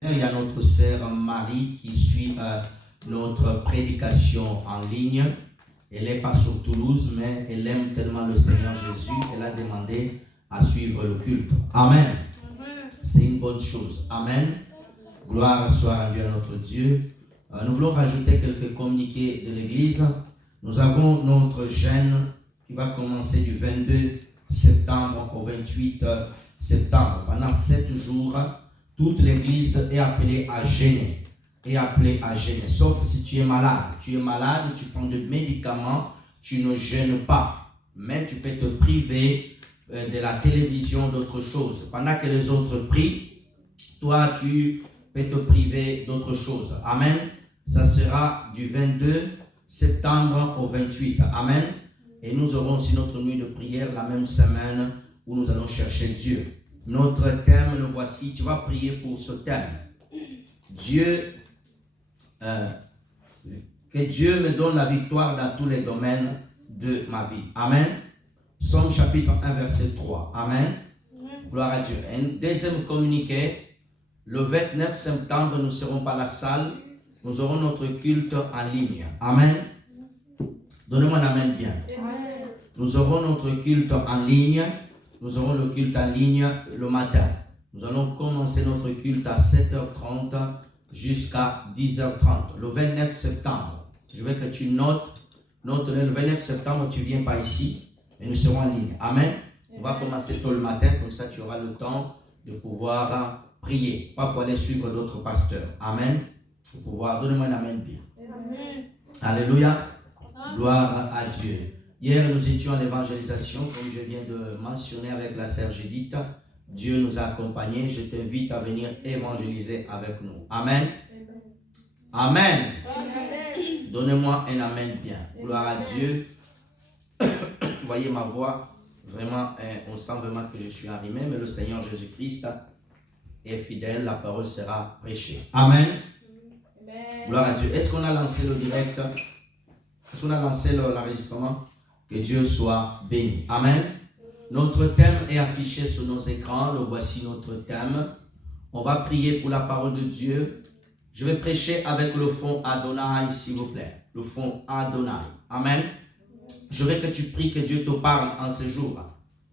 Il y a notre sœur Marie qui suit notre prédication en ligne. Elle n'est pas sur Toulouse, mais elle aime tellement le Seigneur Jésus, elle a demandé à suivre le culte. Amen. C'est une bonne chose. Amen. Gloire soit rendue à notre Dieu. Nous voulons rajouter quelques communiqués de l'Église. Nous avons notre jeûne qui va commencer du 22 septembre au 28 septembre. Pendant 7 jours, toute l'Église est appelée à jeûner. Sauf si tu es malade. Tu es malade, tu prends des médicaments, tu ne jeûnes pas. Mais tu peux te priver de la télévision, d'autres choses. Pendant que les autres prient, toi tu peux te priver d'autres choses. Amen. Ça sera du 22 septembre au 28. Amen. Et nous aurons aussi notre nuit de prière la même semaine où nous allons chercher Dieu. Notre thème, le voici. Tu vas prier pour ce thème. Que Dieu me donne la victoire dans tous les domaines de ma vie. Amen. Psaume chapitre 1, verset 3. Amen. Gloire à Dieu. Un deuxième communiqué. Le 29 septembre, nous ne serons pas à la salle. Nous aurons notre culte en ligne. Amen. Donnez-moi un amen bien. Nous aurons notre culte en ligne. Nous aurons le culte en ligne le matin. Nous allons commencer notre culte à 7h30 jusqu'à 10h30. Le 29 septembre. Je veux que tu notes. Le 29 septembre, tu ne viens pas ici, mais nous serons en ligne. Amen. On va commencer tôt le matin, comme ça tu auras le temps de pouvoir prier. Pas pour aller suivre d'autres pasteurs. Amen. Pour pouvoir, donnez-moi un amen bien. Amen. Alléluia. Gloire à Dieu. Hier, nous étions à l'évangélisation, comme je viens de mentionner avec la sœur Judith. Dieu nous a accompagnés. Je t'invite à venir évangéliser avec nous. Amen. Amen. Amen. Donnez-moi un amen bien. Gloire à Dieu. Vous voyez ma voix. Vraiment, on sent vraiment que je suis arrimé, mais le Seigneur Jésus-Christ est fidèle. La parole sera prêchée. Amen. Amen. Gloire à Dieu. Est-ce qu'on a lancé le direct? Est-ce qu'on a lancé l'enregistrement? Que Dieu soit béni. Amen. Notre thème est affiché sur nos écrans. Le voici notre thème. On va prier pour la parole de Dieu. Je vais prêcher avec le fond Adonai, s'il vous plaît. Le fond Adonai. Amen. Je veux que tu pries que Dieu te parle en ce jour.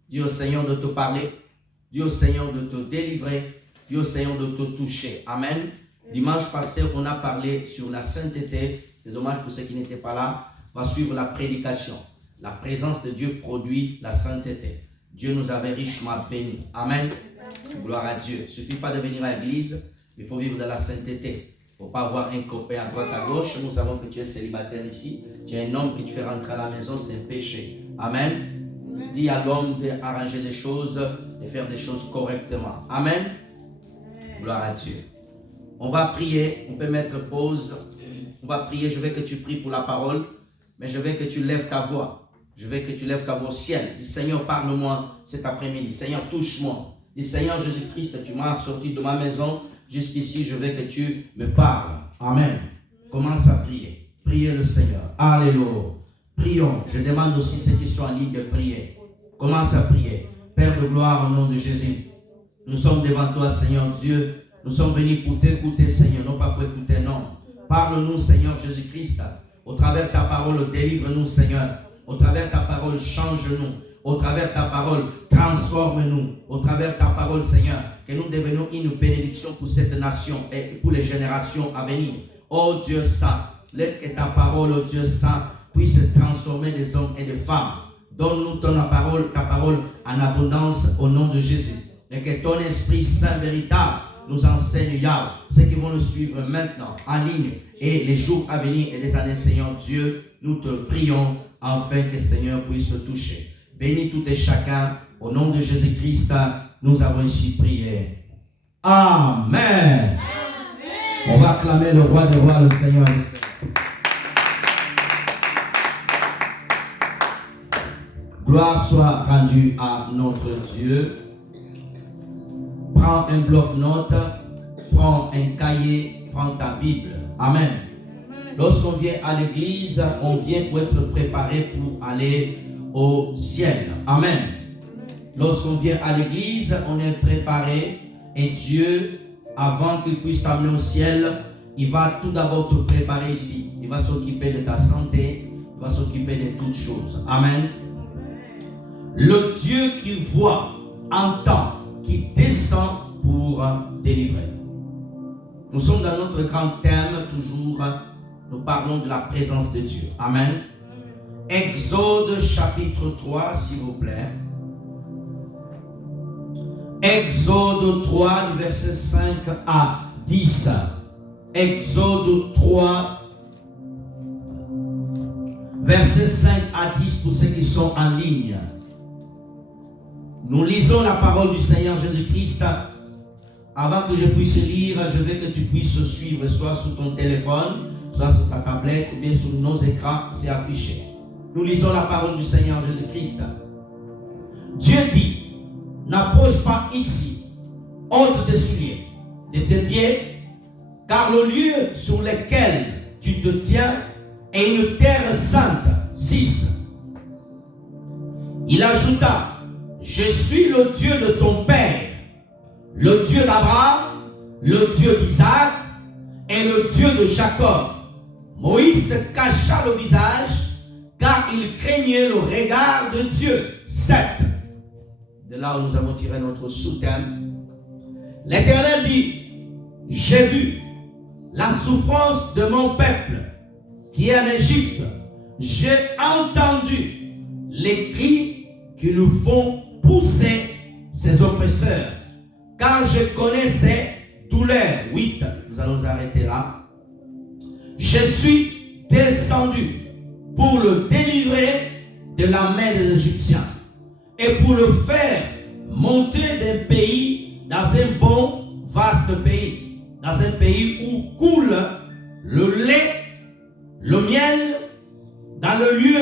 Dis au Seigneur de te parler. Dis au Seigneur de te délivrer. Dis au Seigneur de te toucher. Amen. Dimanche passé, on a parlé sur la sainteté. C'est dommage pour ceux qui n'étaient pas là. On va suivre la prédication. La présence de Dieu produit la sainteté. Dieu nous avait richement bénis. Amen. Gloire à Dieu. Il ne suffit pas de venir à l'église. Il faut vivre dans la sainteté. Il ne faut pas avoir un copain à droite, à gauche. Nous savons que tu es célibataire ici. Tu es un homme qui te fait rentrer à la maison, c'est un péché. Amen. Dis à l'homme d'arranger les choses, de faire des choses correctement. Amen. Gloire à Dieu. On va prier. On peut mettre pause. On va prier. Je veux que tu pries pour la parole. Mais je veux que tu lèves ta voix. Je veux que tu lèves ta voix au ciel. Dis Seigneur, parle-moi cet après-midi. Seigneur, touche-moi. Dis Seigneur Jésus-Christ, tu m'as sorti de ma maison jusqu'ici. Je veux que tu me parles. Amen. Commence à prier. Priez le Seigneur. Alléluia. Prions. Je demande aussi ceux qui sont en ligne de prier. Commence à prier. Père de gloire, au nom de Jésus. Nous sommes devant toi, Seigneur Dieu. Nous sommes venus pour t'écouter, Seigneur. Non pas pour écouter, non. Parle-nous, Seigneur Jésus-Christ. Au travers de ta parole, délivre-nous, Seigneur. Au travers de ta parole, change-nous. Au travers de ta parole, transforme-nous. Au travers de ta parole, Seigneur, que nous devenions une bénédiction pour cette nation et pour les générations à venir. Oh Dieu saint, laisse que ta parole, oh Dieu saint, puisse transformer des hommes et des femmes. Donne-nous ta parole en abondance au nom de Jésus. Et que ton Esprit Saint véritable nous enseigne, Yahweh, ceux qui vont le suivre maintenant en ligne et les jours à venir et les années, Seigneur Dieu, nous te prions afin que Seigneur puisse te toucher. Bénis tout et chacun, au nom de Jésus-Christ, nous avons ici prié. Amen. Amen. On va acclamer le roi des rois, le Seigneur des Seigneurs. Gloire soit rendue à notre Dieu. Prends un bloc-notes, prends un cahier, prends ta Bible. Amen. Lorsqu'on vient à l'église, on vient pour être préparé pour aller au ciel. Amen. Lorsqu'on vient à l'église, on est préparé et Dieu avant qu'il puisse t'amener au ciel, il va tout d'abord te préparer ici. Il va s'occuper de ta santé, il va s'occuper de toutes choses. Amen. Le Dieu qui voit, entend, qui descend pour délivrer. Nous sommes dans notre grand thème, toujours, nous parlons de la présence de Dieu. Amen. Exode chapitre 3, s'il vous plaît. Exode 3, verset 5 à 10. Exode 3, verset 5 à 10 pour ceux qui sont en ligne. Nous lisons la parole du Seigneur Jésus-Christ. Avant que je puisse lire, je veux que tu puisses suivre soit sur ton téléphone, soit sur ta tablette ou bien sur nos écrans, c'est affiché. Nous lisons la parole du Seigneur Jésus-Christ. Dieu dit, n'approche pas ici, ôte tes souliers de tes pieds, car le lieu sur lequel tu te tiens est une terre sainte. 6. Il ajouta, je suis le Dieu de ton père, le Dieu d'Abraham, le Dieu d'Isaac et le Dieu de Jacob. Moïse se cacha le visage car il craignait le regard de Dieu. 7. De là où nous avons tiré notre sous-thème. L'Éternel dit, j'ai vu la souffrance de mon peuple qui est en Égypte. J'ai entendu les cris qui nous font pousser ses oppresseurs, car je connais ses douleurs. 8. Nous allons nous arrêter là. Je suis descendu pour le délivrer de la main des Égyptiens et pour le faire monter d'un pays dans un bon, vaste pays, dans un pays où coule le lait, le miel, dans le lieu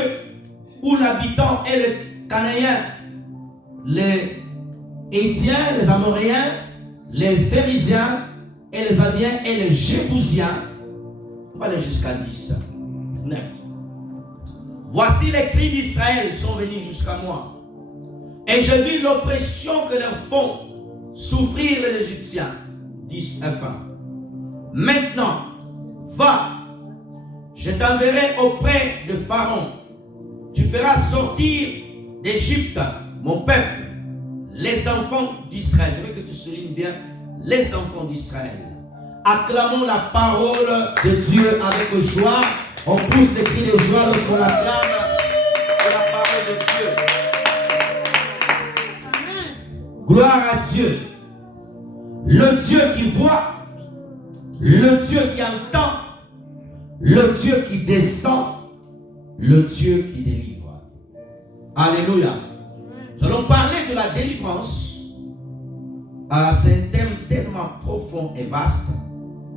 où l'habitant est le Cananéen, les Hétiens, les Amoréens, les Phérésiens et les Aviens et les Jébousiens. On va aller jusqu'à 10. 9. Voici les cris d'Israël sont venus jusqu'à moi. Et je vis l'oppression que leur font souffrir les Égyptiens. 10 F1. Maintenant, va, je t'enverrai auprès de Pharaon. Tu feras sortir d'Égypte mon peuple, les enfants d'Israël. Je veux que tu soulignes bien les enfants d'Israël. Acclamons la parole de Dieu avec joie. On pousse des cris de joie lorsqu'on acclame la parole de Dieu. Amen. Gloire à Dieu. Le Dieu qui voit, le Dieu qui entend, le Dieu qui descend, le Dieu qui délivre. Alléluia. Nous allons parler de la délivrance. C'est un thème tellement profond et vaste.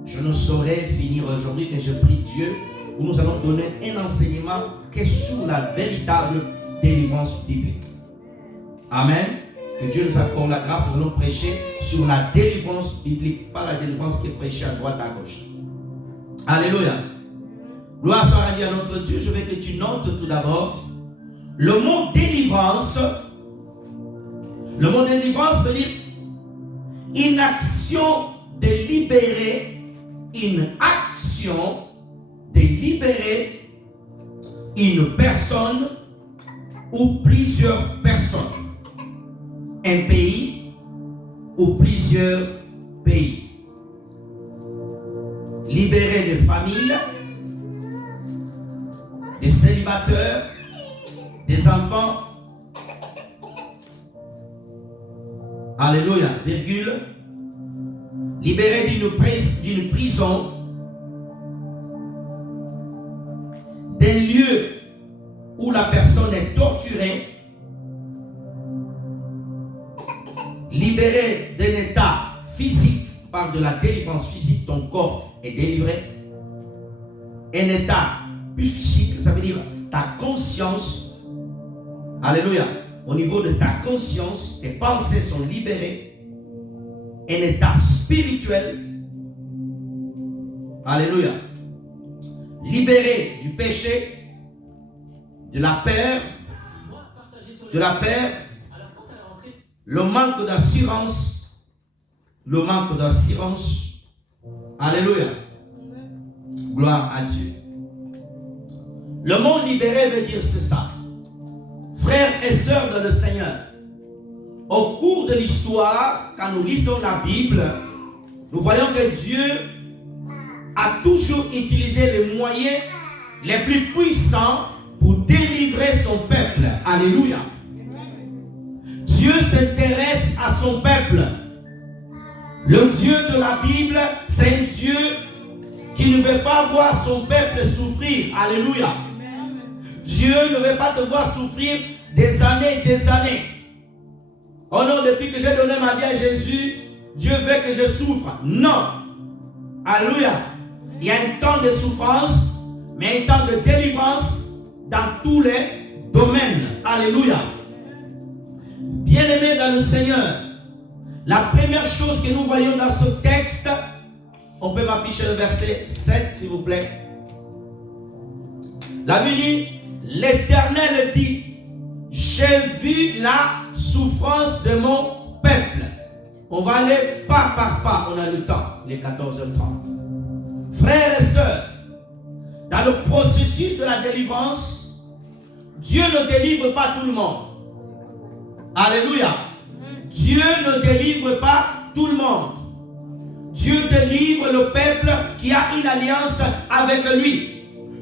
Je ne saurais finir aujourd'hui, mais je prie Dieu où nous allons donner un enseignement qui est sur la véritable délivrance biblique. Amen. Que Dieu nous accorde la grâce. Nous allons prêcher sur la délivrance biblique, pas la délivrance qui est prêchée à droite, à gauche. Alléluia. Gloire soit à notre Dieu. Je veux que tu notes tout d'abord le mot délivrance. Le mot délivrance veut dire une action de libérer, une action de libérer une personne ou plusieurs personnes, un pays ou plusieurs pays. Libérer des familles, des célibataires, des enfants. Alléluia, virgule. Libérer d'une prison, d'un lieu où la personne est torturée, libéré d'un état physique, on parle de la délivrance physique, ton corps est délivré. Un état psychique, ça veut dire ta conscience, alléluia, au niveau de ta conscience, tes pensées sont libérées. Un état spirituel, alléluia, libéré du péché, de la peur, le manque d'assurance, le manque d'assurance. Alléluia. Gloire à Dieu. Le mot libéré veut dire c'est ça. Frères et sœurs dans le Seigneur, au cours de l'histoire, quand nous lisons la Bible, nous voyons que Dieu a toujours utilisé les moyens les plus puissants pour délivrer son peuple. Alléluia. Dieu s'intéresse à son peuple. Le Dieu de la Bible, c'est un Dieu qui ne veut pas voir son peuple souffrir. Alléluia. Dieu ne veut pas te voir souffrir des années et des années. Oh non, depuis que j'ai donné ma vie à Jésus, Dieu veut que je souffre. Non. Alléluia. Il y a un temps de souffrance, mais un temps de délivrance dans tous les domaines. Alléluia. Bien-aimés dans le Seigneur, la première chose que nous voyons dans ce texte, on peut m'afficher le verset 7 s'il vous plaît. La Bible dit, l'Éternel dit, j'ai vu la souffrance de mon peuple. On va aller pas par pas, on a le temps, les 14h30. Frères et sœurs, dans le processus de la délivrance, Dieu ne délivre pas tout le monde. Alléluia. Dieu ne délivre pas tout le monde. Dieu délivre le peuple qui a une alliance avec lui.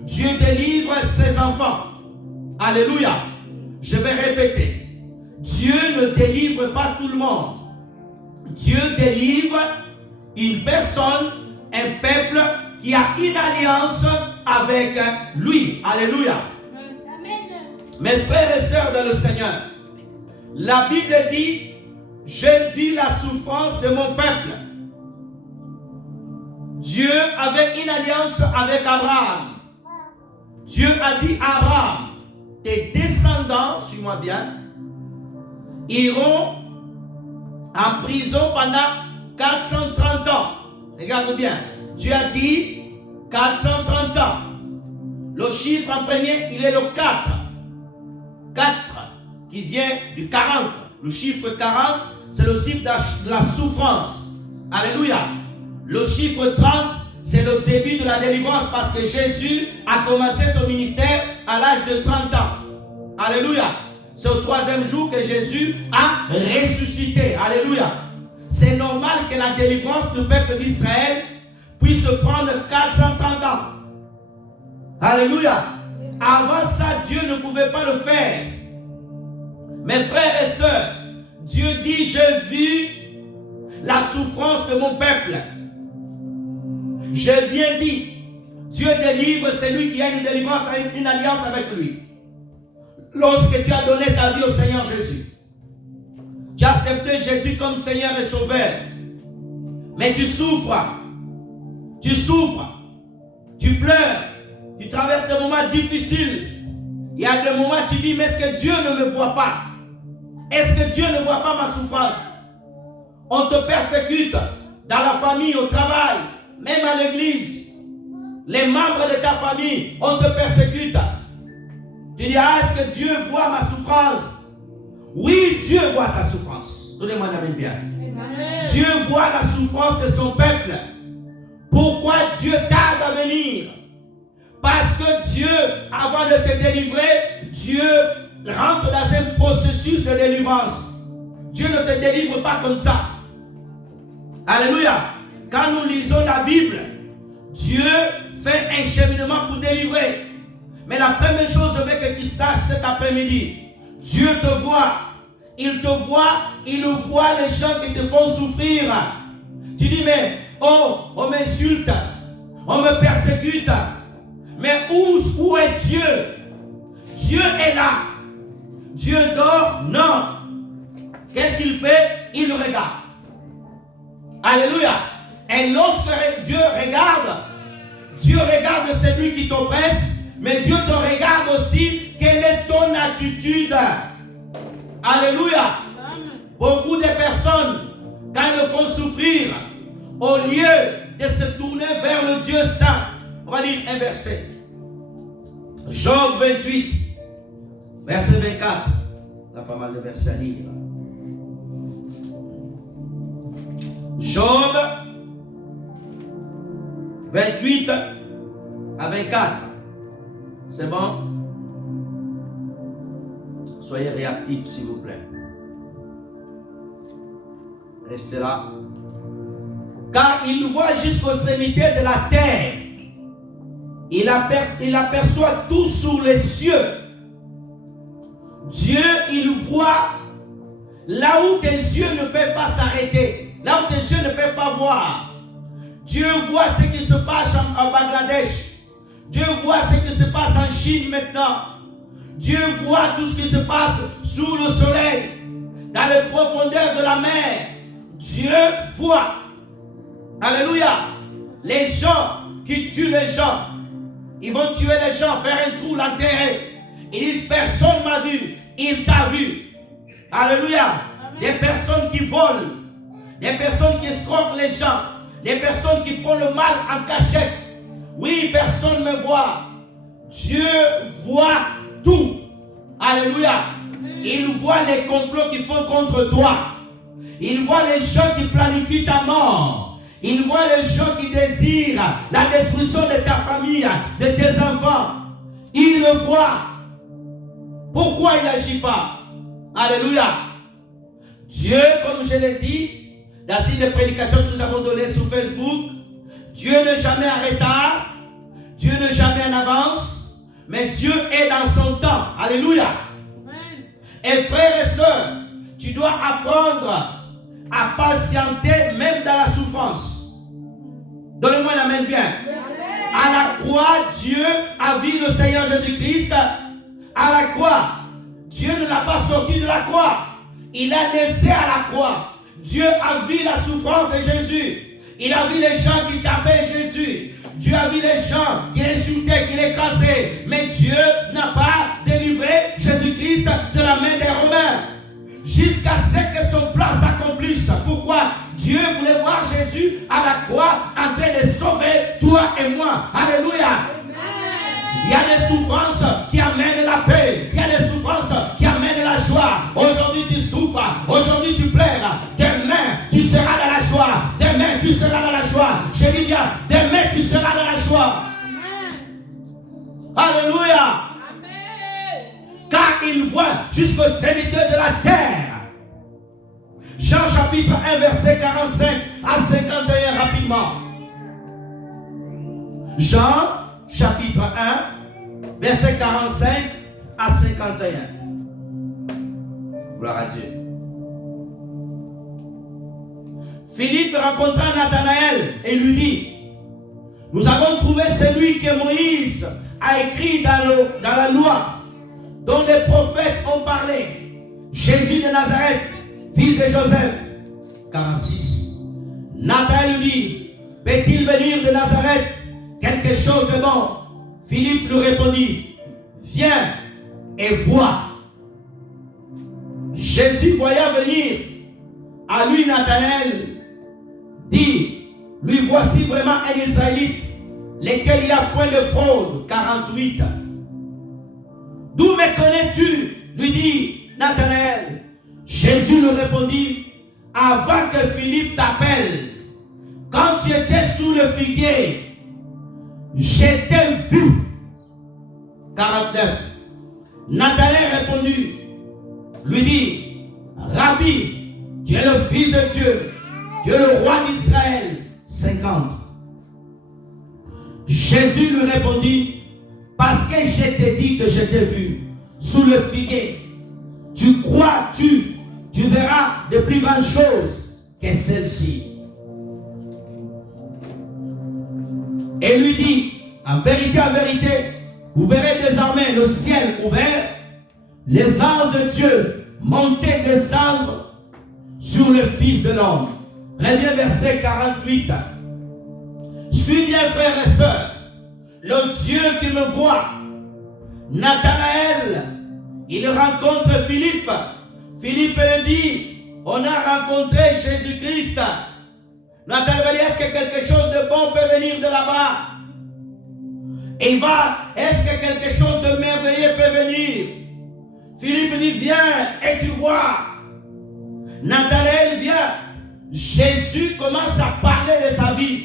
Dieu délivre ses enfants. Alléluia. Je vais répéter. Dieu ne délivre pas tout le monde. Dieu délivre une personne, un peuple qui a une alliance avec lui. Alléluia. Mes frères et sœurs dans le Seigneur, la Bible dit, j'ai vu la souffrance de mon peuple. Dieu avait une alliance avec Abraham. Dieu a dit à Abraham, tes descendants, suis-moi bien, iront en prison pendant 430 ans. Regarde bien. Dieu a dit 430 ans. Le chiffre en premier, il est le 4. 4 qui vient du 40. Le chiffre 40, c'est le chiffre de la souffrance. Alléluia. Le chiffre 30, c'est le début de la délivrance parce que Jésus a commencé son ministère à l'âge de 30 ans. Alléluia. C'est au 3e jour que Jésus a ressuscité. Alléluia. C'est normal que la délivrance du peuple d'Israël puisse prendre 430 ans. Alléluia. Avant ça, Dieu ne pouvait pas le faire. Mes frères et sœurs, Dieu dit, j'ai vu la souffrance de mon peuple. J'ai bien dit, Dieu délivre celui qui a une délivrance, une alliance avec lui. Lorsque tu as donné ta vie au Seigneur Jésus, tu as accepté Jésus comme Seigneur et Sauveur, mais tu souffres, tu pleures, tu traverses des moments difficiles. Il y a des moments où tu dis, mais est-ce que Dieu ne me voit pas? Est-ce que Dieu ne voit pas ma souffrance? On te persécute dans la famille, au travail, même à l'église. Les membres de ta famille, on te persécute. Tu dis, ah, est-ce que Dieu voit ma souffrance? Oui, Dieu voit ta souffrance. Donnez-moi la Bible bien. Amen. Dieu voit la souffrance de son peuple. Pourquoi Dieu tarde à venir? Parce que Dieu, avant de te délivrer, Dieu rentre dans un processus de délivrance. Dieu ne te délivre pas comme ça. Alléluia. Quand nous lisons la Bible, Dieu fait un cheminement pour délivrer. Mais la première chose, je veux que tu saches cet après-midi, Dieu te voit. Il te voit, il voit les gens qui te font souffrir. Tu dis, mais, oh, on m'insulte, on me persécute. Mais où est Dieu? Dieu est là. Dieu dort? Non. Qu'est-ce qu'il fait? Il regarde. Alléluia. Et lorsque Dieu regarde celui qui t'oppresse, mais Dieu te regarde aussi. Quelle est ton attitude? Alléluia. Beaucoup de personnes, quand elles font souffrir, au lieu de se tourner vers le Dieu saint, on va lire un verset. Job 28, verset 24. On a pas mal de versets à lire. Job 28 à 24. C'est bon? Soyez réactifs, s'il vous plaît. Restez là. Car il voit jusqu'aux extrémités de la terre. Il aperçoit tout sous les cieux. Dieu, il voit là où tes yeux ne peuvent pas s'arrêter. Là où tes yeux ne peuvent pas voir. Dieu voit ce qui se passe en Bangladesh. Dieu voit ce qui se passe en Chine maintenant. Dieu voit tout ce qui se passe sous le soleil, dans les profondeurs de la mer. Dieu voit. Alléluia. Les gens qui tuent les gens, ils vont tuer les gens, faire un trou, l'enterrer. Ils disent personne m'a vu, il t'a vu. Alléluia. Amen. Des personnes qui volent, des personnes qui escroquent les gens, des personnes qui font le mal en cachette. Oui, personne ne me voit. Dieu voit tout. Alléluia. Il voit les complots qu'ils font contre toi. Il voit les gens qui planifient ta mort. Il voit les gens qui désirent la destruction de ta famille, de tes enfants. Il le voit. Pourquoi il n'agit pas? Alléluia. Dieu, comme je l'ai dit, dans une prédication que nous avons donnée sur Facebook, Dieu n'est jamais en retard. Dieu n'est jamais en avance. Mais Dieu est dans son temps. Alléluia. Amen. Et frères et sœurs, tu dois apprendre à patienter même dans la souffrance. Donnez-moi un amen bien. Amen. À la croix, Dieu a vu le Seigneur Jésus-Christ. À la croix, Dieu ne l'a pas sorti de la croix. Il l'a laissé à la croix. Dieu a vu la souffrance de Jésus. Il a vu les gens qui tapaient Jésus. Dieu a vu les gens qui l'insultaient, qui l'écrasaient. Mais Dieu n'a pas délivré Jésus-Christ de la main des Romains. Jusqu'à ce que son plan s'accomplisse. Pourquoi? Dieu voulait voir Jésus à la croix en train de sauver toi et moi. Alléluia. Il y a des souffrances qui amènent la paix. Il y a des souffrances qui amènent la joie. Aujourd'hui tu souffres. Aujourd'hui tu pleures. Demain tu seras dans la joie. Demain tu seras dans la joie. Je dis bien, demain tu seras dans la joie. Alléluia. Car il voit jusqu'aux extrémités de la terre. Jean chapitre 1 verset 45 à 51 rapidement. Jean chapitre 1 verset 45 à 51. Gloire à Dieu. Philippe rencontra Nathanaël et lui dit: nous avons trouvé celui que Moïse a écrit dans la loi, dont les prophètes ont parlé, Jésus de Nazareth, fils de Joseph. 46. Nathanaël lui dit: peut-il venir de Nazareth quelque chose de bon? Philippe lui répondit: viens et vois. Jésus voyant venir à lui Nathanaël, dit: lui voici vraiment un Israélite, lequel il n'y a point de fraude. 48. D'où me connais-tu? Lui dit Nathanaël. Jésus lui répondit: avant que Philippe t'appelle, quand tu étais sous le figuier, je t'ai vu. 49. Nathanaël répondit, lui dit: Rabbi, tu es le Fils de Dieu, tu es le roi d'Israël. 50. Jésus lui répondit: parce que je t'ai dit que je t'ai vu sous le figuier, tu crois, tu verras de plus grandes choses que celle-ci. Et lui dit: en vérité, vous verrez désormais le ciel ouvert, les anges de Dieu monter et descendre sur le Fils de l'homme. Reviens verset 48. Suis bien, frères et sœurs, le Dieu qui me voit. Nathanaël, il rencontre Philippe. Philippe lui dit: on a rencontré Jésus-Christ. Nathanaël dit: est-ce que quelque chose de bon peut venir de là-bas? Et est-ce que quelque chose de merveilleux peut venir? Philippe dit: viens et tu vois. Nathanaël vient Jésus commence à parler de sa vie.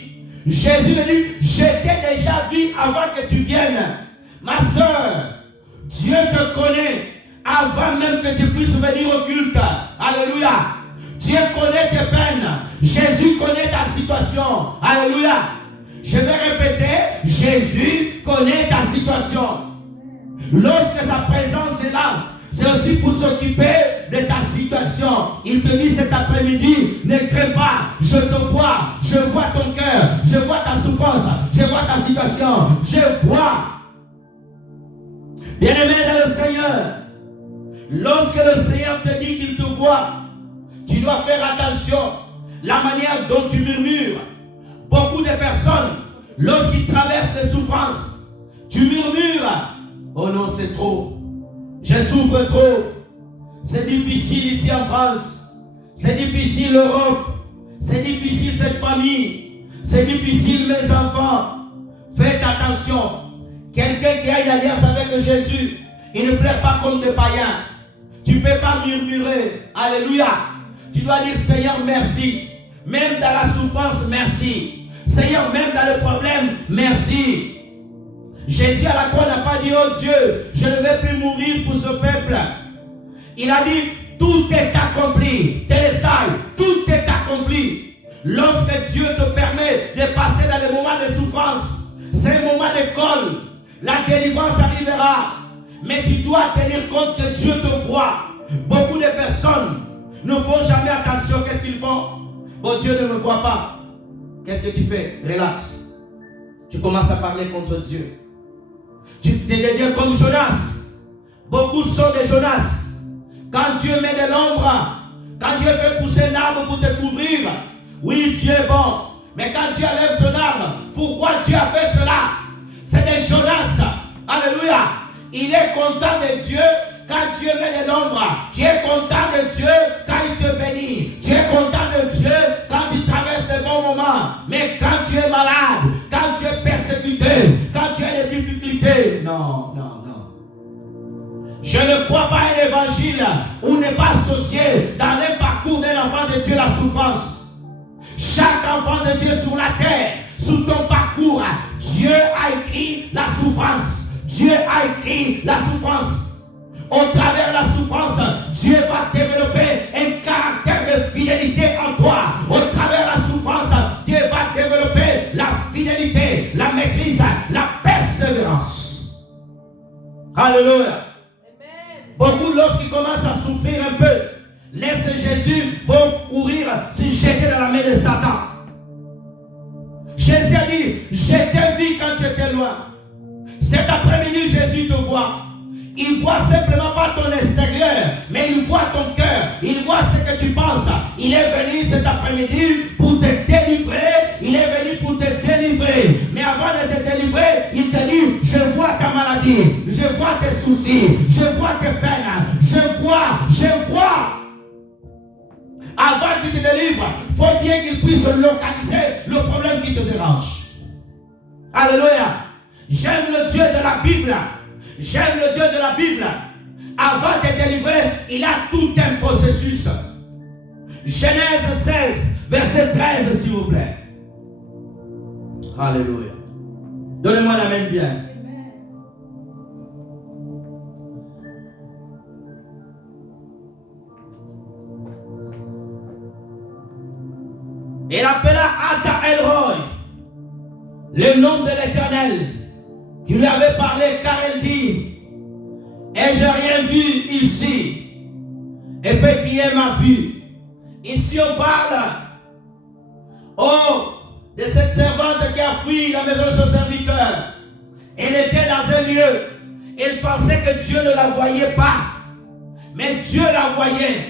Jésus lui dit, je t'ai déjà vu avant que tu viennes. Ma soeur, Dieu te connaît avant même que tu puisses venir au culte. Alléluia. Dieu connaît tes peines. Jésus connaît ta situation. Alléluia. Je vais répéter, Jésus connaît ta situation. Lorsque sa présence est là, c'est aussi pour s'occuper de ta situation. Il te dit cet après-midi, ne crains pas, je te vois, je vois ton cœur, je vois ta souffrance, je vois ta situation, je vois. Bien-aimé dans le Seigneur, lorsque le Seigneur te dit qu'il te voit, tu dois faire attention la manière dont tu murmures. Beaucoup de personnes, lorsqu'ils traversent des souffrances, tu murmures. Oh non, c'est trop. Je souffre trop. C'est difficile ici en France. C'est difficile l'Europe. C'est difficile cette famille. C'est difficile mes enfants. Faites attention. Quelqu'un qui a une alliance avec Jésus, il ne plaît pas comme des païens. Tu ne peux pas murmurer. Alléluia. Tu dois dire Seigneur merci. Même dans la souffrance, merci. Seigneur, même dans le problème, merci. Jésus à la croix n'a pas dit, oh Dieu, je ne vais plus mourir pour ce peuple. Il a dit, tout est accompli. Télestai, tout est accompli. Lorsque Dieu te permet de passer dans les moments de souffrance, ces moments d'école, la délivrance arrivera. Mais tu dois tenir compte que Dieu te voit. Beaucoup de personnes ne font jamais attention. Qu'est-ce qu'ils font? Bon, Dieu ne me voit pas. Qu'est-ce que tu fais? Relax. Tu commences à parler contre Dieu. Tu te deviens comme Jonas. Beaucoup sont des Jonas. Quand Dieu met de l'ombre, quand Dieu fait pousser un arbre pour te couvrir, oui, Dieu est bon. Mais quand Dieu enlève son arbre, pourquoi Dieu a fait cela? C'est des Jonas. Alléluia. Il est content de Dieu quand Dieu met de l'ombre. Tu es content de Dieu quand il te bénit. Tu es content de Dieu quand il traverse des bons moments. Mais quand tu es malade, quand tu es persécuté, quand tu as des difficultés, non, non, non. Je ne crois pas à un évangile où n'est pas associé dans le parcours d'un enfant de Dieu la souffrance. Chaque enfant de Dieu sur la terre, sous ton parcours, Dieu a écrit la souffrance. Dieu a écrit la souffrance. Au travers de la souffrance, Dieu va développer un caractère de fidélité en toi. Au travers de la souffrance, Dieu va développer la fidélité, la maîtrise, la persévérance. Alléluia. Beaucoup, lorsqu'ils commencent à souffrir un peu, laissent Jésus, vont courir, se jeter dans la main de Satan. Jésus a dit, je t'ai vu quand tu étais loin. Cet après-midi, Jésus te voit. Il voit simplement pas ton extérieur, mais il voit ton cœur. Il voit ce que tu penses. Il est venu cet après-midi pour te délivrer. Il est venu pour te délivrer. Mais avant de te délivrer, il te dit, je vois ta maladie. Je vois tes soucis. Je vois tes peines. Je vois. Avant qu'il te délivre, il faut bien qu'il puisse localiser le problème qui te dérange. Alléluia. J'aime le Dieu de la Bible. J'aime le Dieu de la Bible. Avant de délivrer, il a tout un processus. Genèse 16, verset 13, s'il vous plaît. Alléluia. Donnez-moi la main bien. Il appela Ata El-Roy, le nom de l'Éternel, qui lui avait parlé, car elle dit, et j'ai rien vu ici, et peu qui est ma vue. Ici on parle, de cette servante qui a fui la maison de son serviteur. Elle était dans un lieu, elle pensait que Dieu ne la voyait pas, mais Dieu la voyait.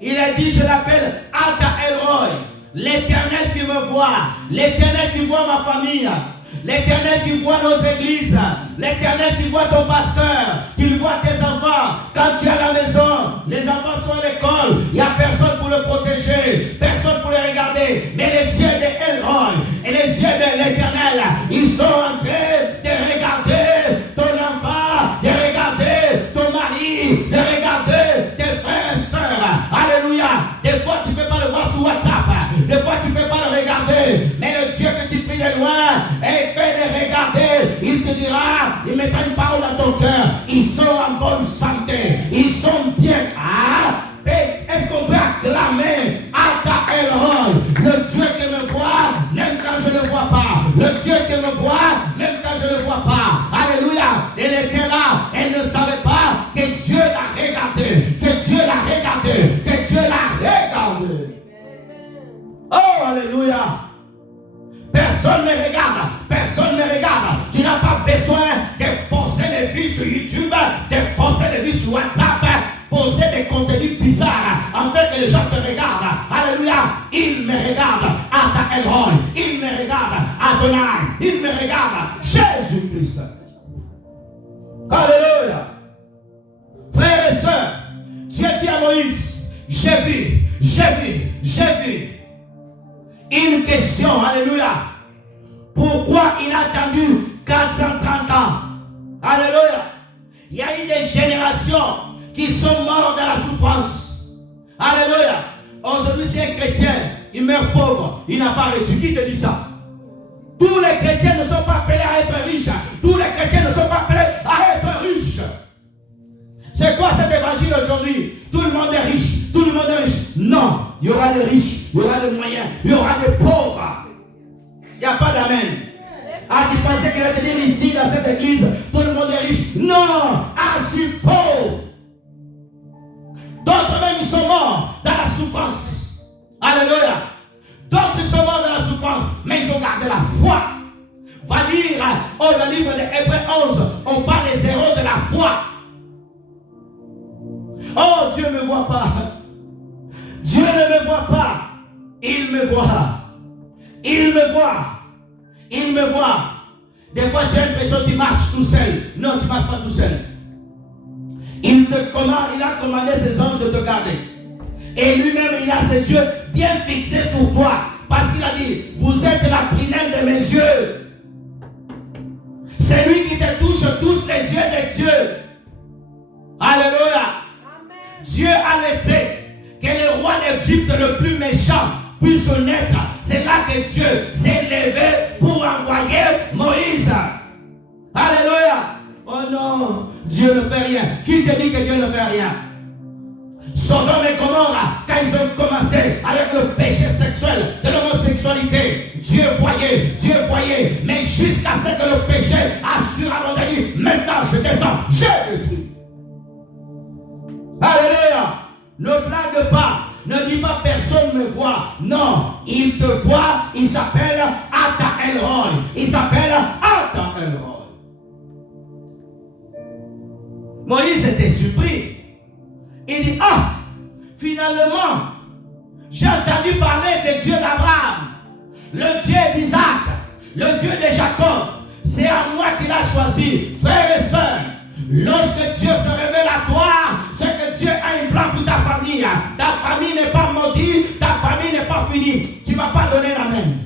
Il a dit, je l'appelle Ata El-Roy, l'Éternel qui me voit, l'Éternel qui voit ma famille, l'Éternel qui voit notre église, l'Éternel qui voit ton pasteur, qui voit tes enfants. Quand tu es à la maison, les enfants sont à l'école, il n'y a personne pour le protéger, personne pour le regarder. Mais les yeux de El-Roy et les yeux de l'Éternel, ils sont en train de regarder ton enfant, de regarder ton mari, de regarder tes frères et sœurs. Alléluia. Des fois, tu ne peux pas le voir sur WhatsApp. et que les regarder, il te dira, il mettra une parole dans ton cœur, ils sont en bonne santé, ils sont bien. Est-ce qu'on peut acclamer Ata Elroy, le Dieu qui me voit, même quand je ne le vois pas, le Dieu qui me voit, même quand je ne le vois pas. Alléluia. Elle était là, elle ne savait pas que Dieu l'a regardé, que Dieu l'a regardé, que Dieu l'a regardé. Oh, alléluia. Personne ne regarde, personne ne regarde. Tu n'as pas besoin de forcer les vues sur YouTube, de forcer les vues sur WhatsApp, poser des contenus bizarres, afin que les gens te regardent. Alléluia. Il me regarde, Ata Elroy. Il me regarde, Adonai. Il me regarde, Jésus-Christ. Alléluia. Frères et sœurs, Dieu dit à Moïse, j'ai vu. Une question, alléluia. Pourquoi il a attendu 430 ans? Alléluia. Il y a eu des générations qui sont morts dans la souffrance. Alléluia. Aujourd'hui, c'est un chrétien, il meurt pauvre, il n'a pas reçu. Qui te dit ça? Tous les chrétiens ne sont pas appelés à être riches. Tous les chrétiens ne sont pas appelés à être riches. C'est quoi cet évangile aujourd'hui? Tout le monde est riche. Tout le monde est riche. Non. Il y aura des riches. Il y aura des moyens. Il y aura des pauvres. Il n'y a pas d'amen. Ah, tu pensais qu'il allait te dire ici, dans cette église, tout le monde est riche? Non. Ah, c'est faux. D'autres même, ils sont morts dans la souffrance. Alléluia. D'autres sont morts dans la souffrance, mais ils ont gardé la foi. Va lire dans le livre de Hébreux 11, on parle des héros de la foi. Oh, Dieu ne me voit pas. Dieu ne me voit pas. Il me voit. Il me voit. Il me voit. Des fois, tu as l'impression que tu marches tout seul. Non, tu ne marches pas tout seul. Il a commandé ses anges de te garder. Et lui-même, il a ses yeux bien fixés sur toi. Parce qu'il a dit, vous êtes la prunelle de mes yeux. C'est lui qui te touche les yeux de Dieu. Alléluia. Amen. Dieu a laissé que le roi d'Égypte le plus méchant puisse naître. C'est là que Dieu s'est levé pour envoyer Moïse. Alléluia. Oh non, Dieu ne fait rien. Qui te dit que Dieu ne fait rien? Sodome et Gomorrhe, quand ils ont commencé avec le péché sexuel de l'homosexualité, Dieu voyait, mais jusqu'à ce que le péché a surabondé, maintenant je descends, je détruis. Alléluia. Ne blague pas, ne dis pas personne me voit. Non, il te voit, il s'appelle Ata Elroy. Il s'appelle Ata Elroy. Moïse était surpris. Il dit, ah, finalement, j'ai entendu parler de Dieu d'Abraham, le Dieu d'Isaac, le Dieu de Jacob. C'est à moi qu'il a choisi. Frères et sœurs, lorsque Dieu se révèle à toi, c'est que Dieu a un plan pour ta famille. Ta famille n'est pas maudite, ta famille n'est pas finie. Tu ne vas pas donner l'amen.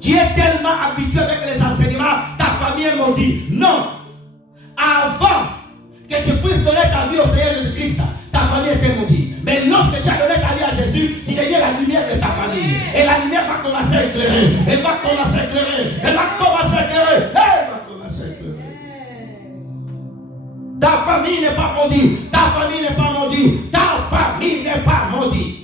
Tu es tellement habitué avec les enseignements, ta famille est maudite. Non. Avant que tu puisses donner ta vie au Seigneur Jésus-Christ, ta famille était maudite. Mais lorsque tu as donné ta vie à Jésus, il devient la lumière de ta famille. Et la lumière va commencer à éclairer. Elle va commencer à éclairer. Elle va commencer à éclairer. Elle va commencer à éclairer. Ta famille n'est pas maudite. Ta famille n'est pas maudite. Ta famille n'est pas maudite.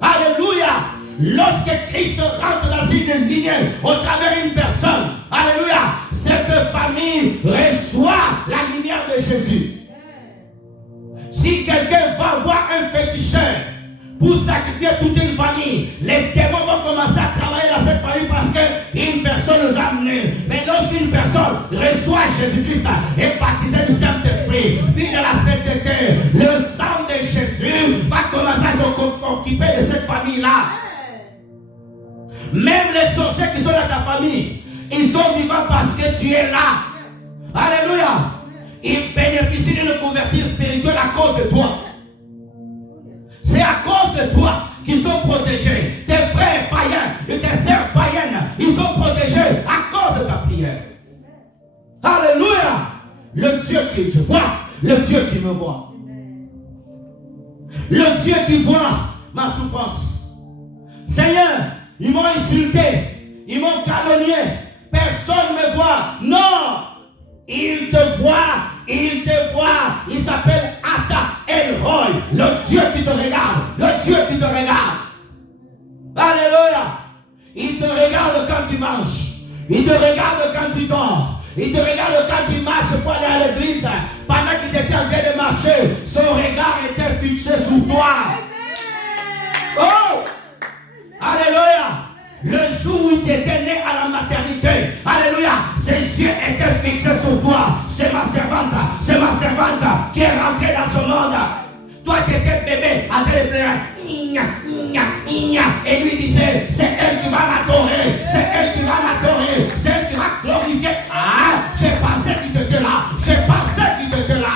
Alléluia. Lorsque Christ rentre dans une lignée au travers d'une personne, alléluia, cette famille reçoit la lumière de Jésus. Si quelqu'un va voir un féticheur pour sacrifier toute une famille, les démons vont commencer à travailler dans cette famille parce qu'une personne nous a amenés. Mais lorsqu'une personne reçoit Jésus-Christ et baptisé du Saint-Esprit, fille de la sainteté, le sang de Jésus va commencer à s'occuper de cette famille-là. Même les sorciers qui sont dans ta famille, ils sont vivants parce que tu es là. Alléluia. Ils bénéficient d'une couverture spirituelle à cause de toi. C'est à cause de toi qu'ils sont protégés. Tes frères païens et tes sœurs païennes, ils sont protégés à cause de ta prière. Alléluia. Le Dieu qui je vois, le Dieu qui me voit. Le Dieu qui voit ma souffrance. Seigneur, ils m'ont insulté. Ils m'ont calomnié. Personne ne me voit. Non. Il te voit. Il te voit. Il s'appelle Ata El Roy. Le Dieu qui te regarde. Le Dieu qui te regarde. Alléluia. Il te regarde quand tu manges. Il te regarde quand tu dors. Il te regarde quand tu marches pour aller à l'église. Pendant qu'il était en train de marcher, son regard était fixé sur toi. Oh! Alléluia! Le jour où il était né à la maternité, alléluia, ses yeux étaient fixés sur toi. C'est ma servante qui est rentrée dans ce monde. Toi qui étais bébé, en train de pleurer, et lui disait, c'est elle qui va m'adorer, c'est elle qui va m'adorer, c'est elle qui va glorifier. Ah, j'ai pensé qu'il était là, j'ai pensé qu'il était là.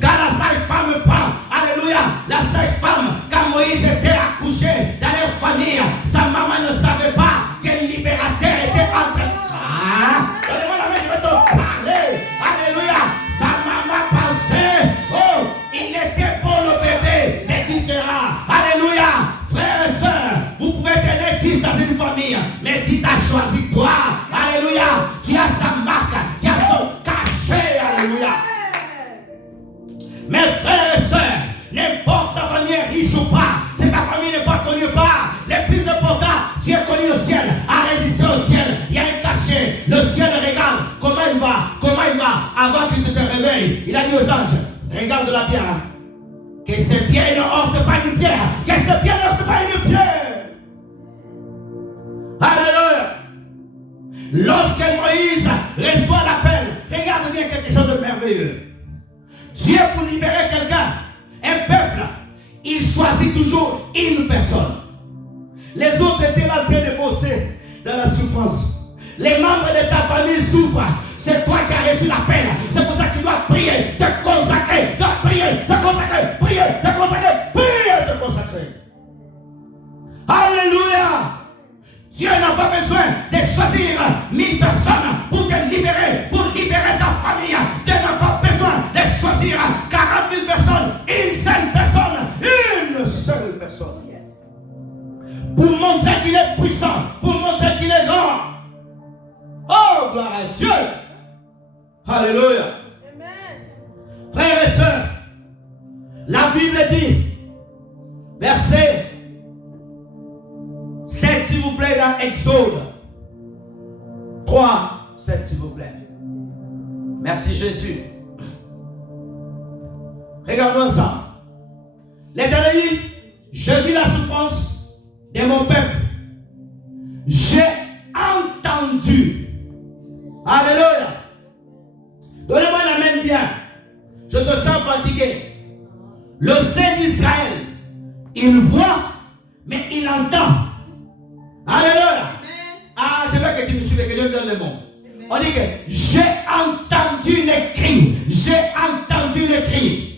Quand la sage-femme parle, alléluia, la sage-femme, quand Moïse était accouché dans leur famille, sa maman ne savait pas quel libérateur était en train. Ah, donnez-moi la main, je vais te parler. Alléluia, sa maman pensait, oh, il était pour le bébé, mais différent. Alléluia, frères et sœurs, vous pouvez tenir 10 dans une famille, mais si tu as choisi toi, alléluia, tu as sa marque, tu as son cachet, alléluia. Mes frères et sœurs, n'importe sa famille est riche ou pas, si ta famille n'est pas connue pas, le plus important, tu es connu au ciel, à résister au ciel, il y a un cachet, le ciel regarde, comment il va, avant qu'il te réveille, il a dit aux anges, regarde-la bien, que ses pieds ne heurtent pas une pierre, que ses pieds ne heurtent pas une pierre. Alléluia. Lorsque Moïse reçoit l'appel, regarde bien quelque chose de merveilleux. Dieu pour libérer quelqu'un, un peuple, il choisit toujours une personne. Les autres étaient là en train de bosser dans la souffrance. Les membres de ta famille souffrent. C'est toi qui as reçu l'appel. C'est pour ça que tu dois prier, te consacrer, prier, te consacrer. Alléluia. Dieu n'a pas besoin de choisir 1000 personnes pour te libérer, pour libérer ta famille. Dieu n'a pas besoin de choisir 40 000 personnes, une seule personne. Pour montrer qu'il est puissant, pour montrer qu'il est grand. Oh, gloire à Dieu. Alléluia. Amen. Frères et sœurs, la Bible dit, verset 7 s'il vous plaît, dans Exode 3, 7 s'il vous plaît. Merci Jésus. Regardons ça. L'Éternel dit, je vis la souffrance de mon peuple. J'ai entendu. Alléluia. Donnez-moi la main bien. Je te sens fatigué. Le Saint d'Israël, il voit, mais il entend. Alléluia. Ah, je veux que tu me suives, que Dieu me donne le mot. On dit que j'ai entendu les cris. J'ai entendu les cris.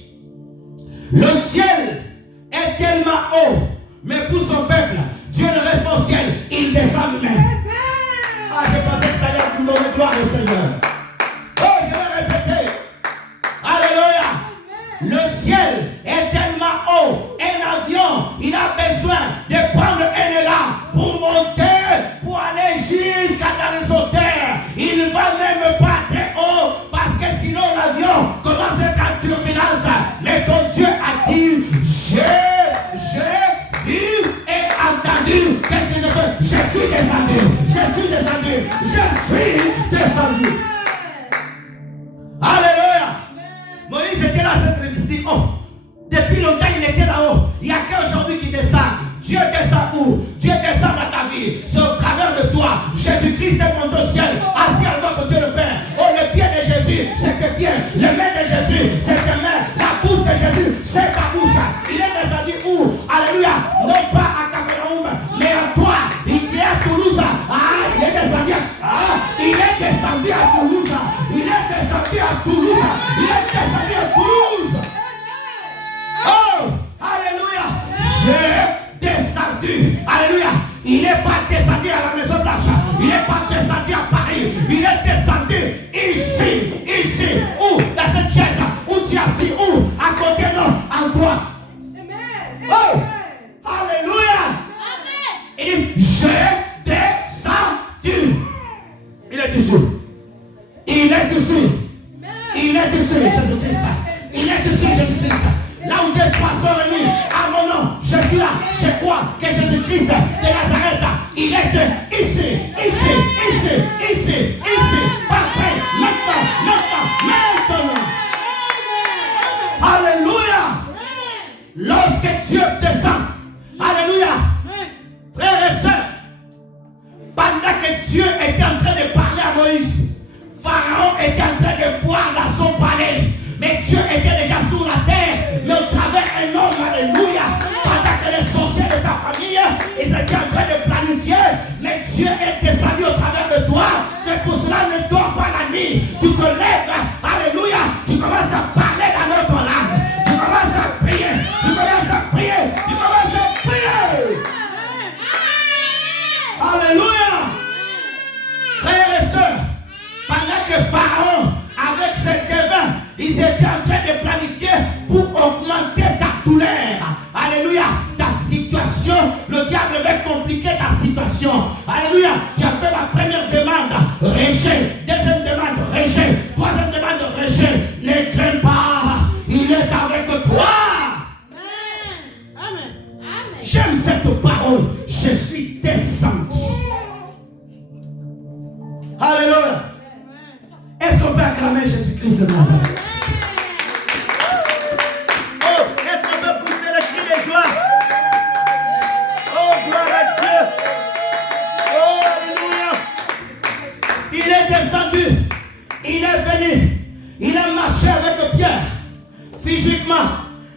Le ciel est tellement haut, mais pour son peuple, Dieu ne reste pas au ciel, il descend lui-même. Ah, je pensais que tu allais nous donner gloire au Seigneur. Oh, je vais répéter. Alléluia. Le ciel est tellement haut. Un avion, il a besoin de prendre un élan pour monter, pour aller jusqu'à dans les hauteurs. Il ne va même pas très haut, parce que sinon l'avion commence à être en turbulence. Mais ton Dieu a dit, j'ai vu et entendu. Qu'est-ce que je fais? Je suis descendu. Alléluia. Moïse était là, cette dit, oh, depuis longtemps il était là-haut. Il n'y a qu'aujourd'hui qui descend. Dieu descend où? Dieu descend dans ta vie. C'est au travers de toi. Jésus-Christ est monté au ciel, assis à droite de Dieu le Père. Oh, le pied de Jésus, c'est tes pieds. Les mains de Jésus, c'est tes mains. La bouche de Jésus, c'est ta bouche. Il est descendu où? Alléluia. Non pas à Capharnaüm, mais à toi. Il est à Toulouse. Ah, il est descendu à Toulouse. Oh, alléluia. J'ai descendu. Alléluia. Il n'est pas descendu à la Maison Blanche. Il n'est pas descendu à Paris. Il est descendu ici. Où? Dans cette chaise. Où tu es assis? Où? À côté, non, en droite. Oh, alléluia. Il dit, j'ai Il est ici. Papa, maintenant. Alléluia. Lorsque Dieu descend, alléluia, frères et sœurs, pendant que Dieu était en train de parler à Moïse, Pharaon était en train de boire dans son palais, mais Dieu était déjà sur la terre, mais au travers d'un homme, alléluia, pendant que les sorciers de ta famille, ils étaient en train de planifier, mais Dieu est descendu au travers de toi. C'est pour cela ne dors pas la nuit. Tu te lèves, alléluia, tu commences à parler dans notre langue, tu commences à prier, Alléluia. Frères et sœurs, pendant que Pharaon, avec ses devins, ils étaient en train de planifier pour augmenter ta douleur. Alléluia. Ta situation, le diable veut compliquer ta situation. Alléluia. Tu as fait la première demande, rejet. Deuxième demande, rejet. Troisième demande, rejet. Ne crains pas, il est avec toi. Amen. J'aime cette parole. Je suis descendu. Alléluia. Est-ce qu'on peut acclamer Jésus-Christ de Nazareth? Oh, est-ce qu'on peut pousser le cri de joie? Oh, gloire à Dieu. Oh, alléluia. Il est descendu. Il est venu. Il a marché avec Pierre. Physiquement.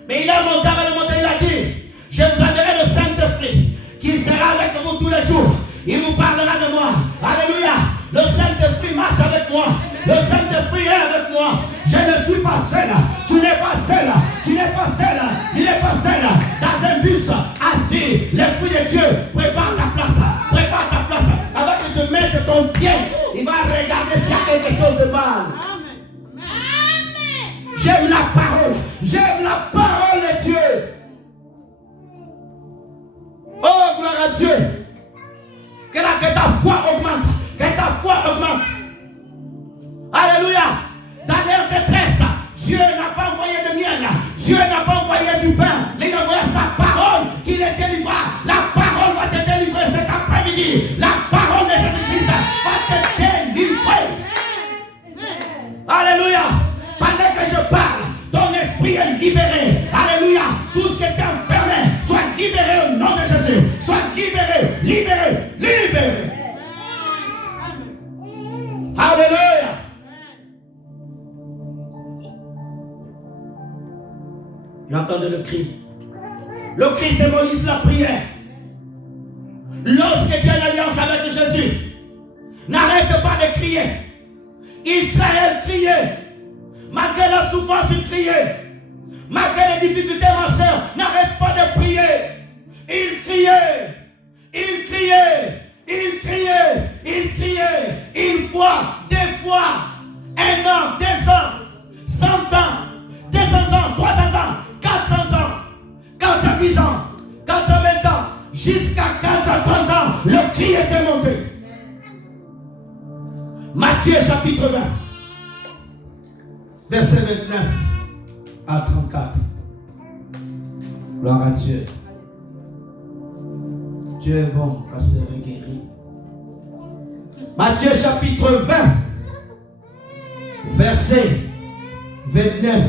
Mais il a monté avec le montagne. Il a dit, je vous enverrai le Saint-Esprit qui sera avec vous tous les jours. Il vous parlera de moi. Alléluia. Le Saint-Esprit marche avec moi. Le Saint-Esprit est avec moi. Je ne suis pas seul. Tu n'es pas seul. Tu n'es pas seul. Il n'est pas seul. Dans un bus assis, l'Esprit de Dieu prépare ta place. Prépare ta place. Avant de te mettre ton pied, il va regarder s'il y a quelque chose de mal. Amen. J'aime la parole. J'aime la parole de Dieu. Oh, gloire à Dieu. Que ta foi augmente. Que ta foi augmente. Alléluia. Dans leur détresse, Dieu n'a pas envoyé de miel. Dieu n'a pas envoyé du pain. Mais il a envoyé sa parole qui les délivra. La parole va te délivrer cet après-midi. La parole de Jésus-Christ va te délivrer. Alléluia. Pendant que je parle, ton esprit est libéré. Alléluia. Tout ce qui était enfermé soit libéré au nom de Jésus. Soit libéré. Alléluia. Il entendait le cri. Le cri symbolise la prière. Lorsque tu as une alliance avec Jésus, n'arrête pas de crier. Israël criait. Malgré la souffrance, il criait. Malgré les difficultés, ma soeur, n'arrête pas de prier. Il criait. Une fois, deux fois, 1 an, 2 ans, 100 ans, 200 ans, 300 ans, 400 ans, 410 ans, 420 ans, jusqu'à 430 ans, le cri était monté. Matthieu chapitre 20, verset 29 à 34. Gloire à Dieu. Dieu est bon, pasteur est guéri. Matthieu chapitre 20, verset 29.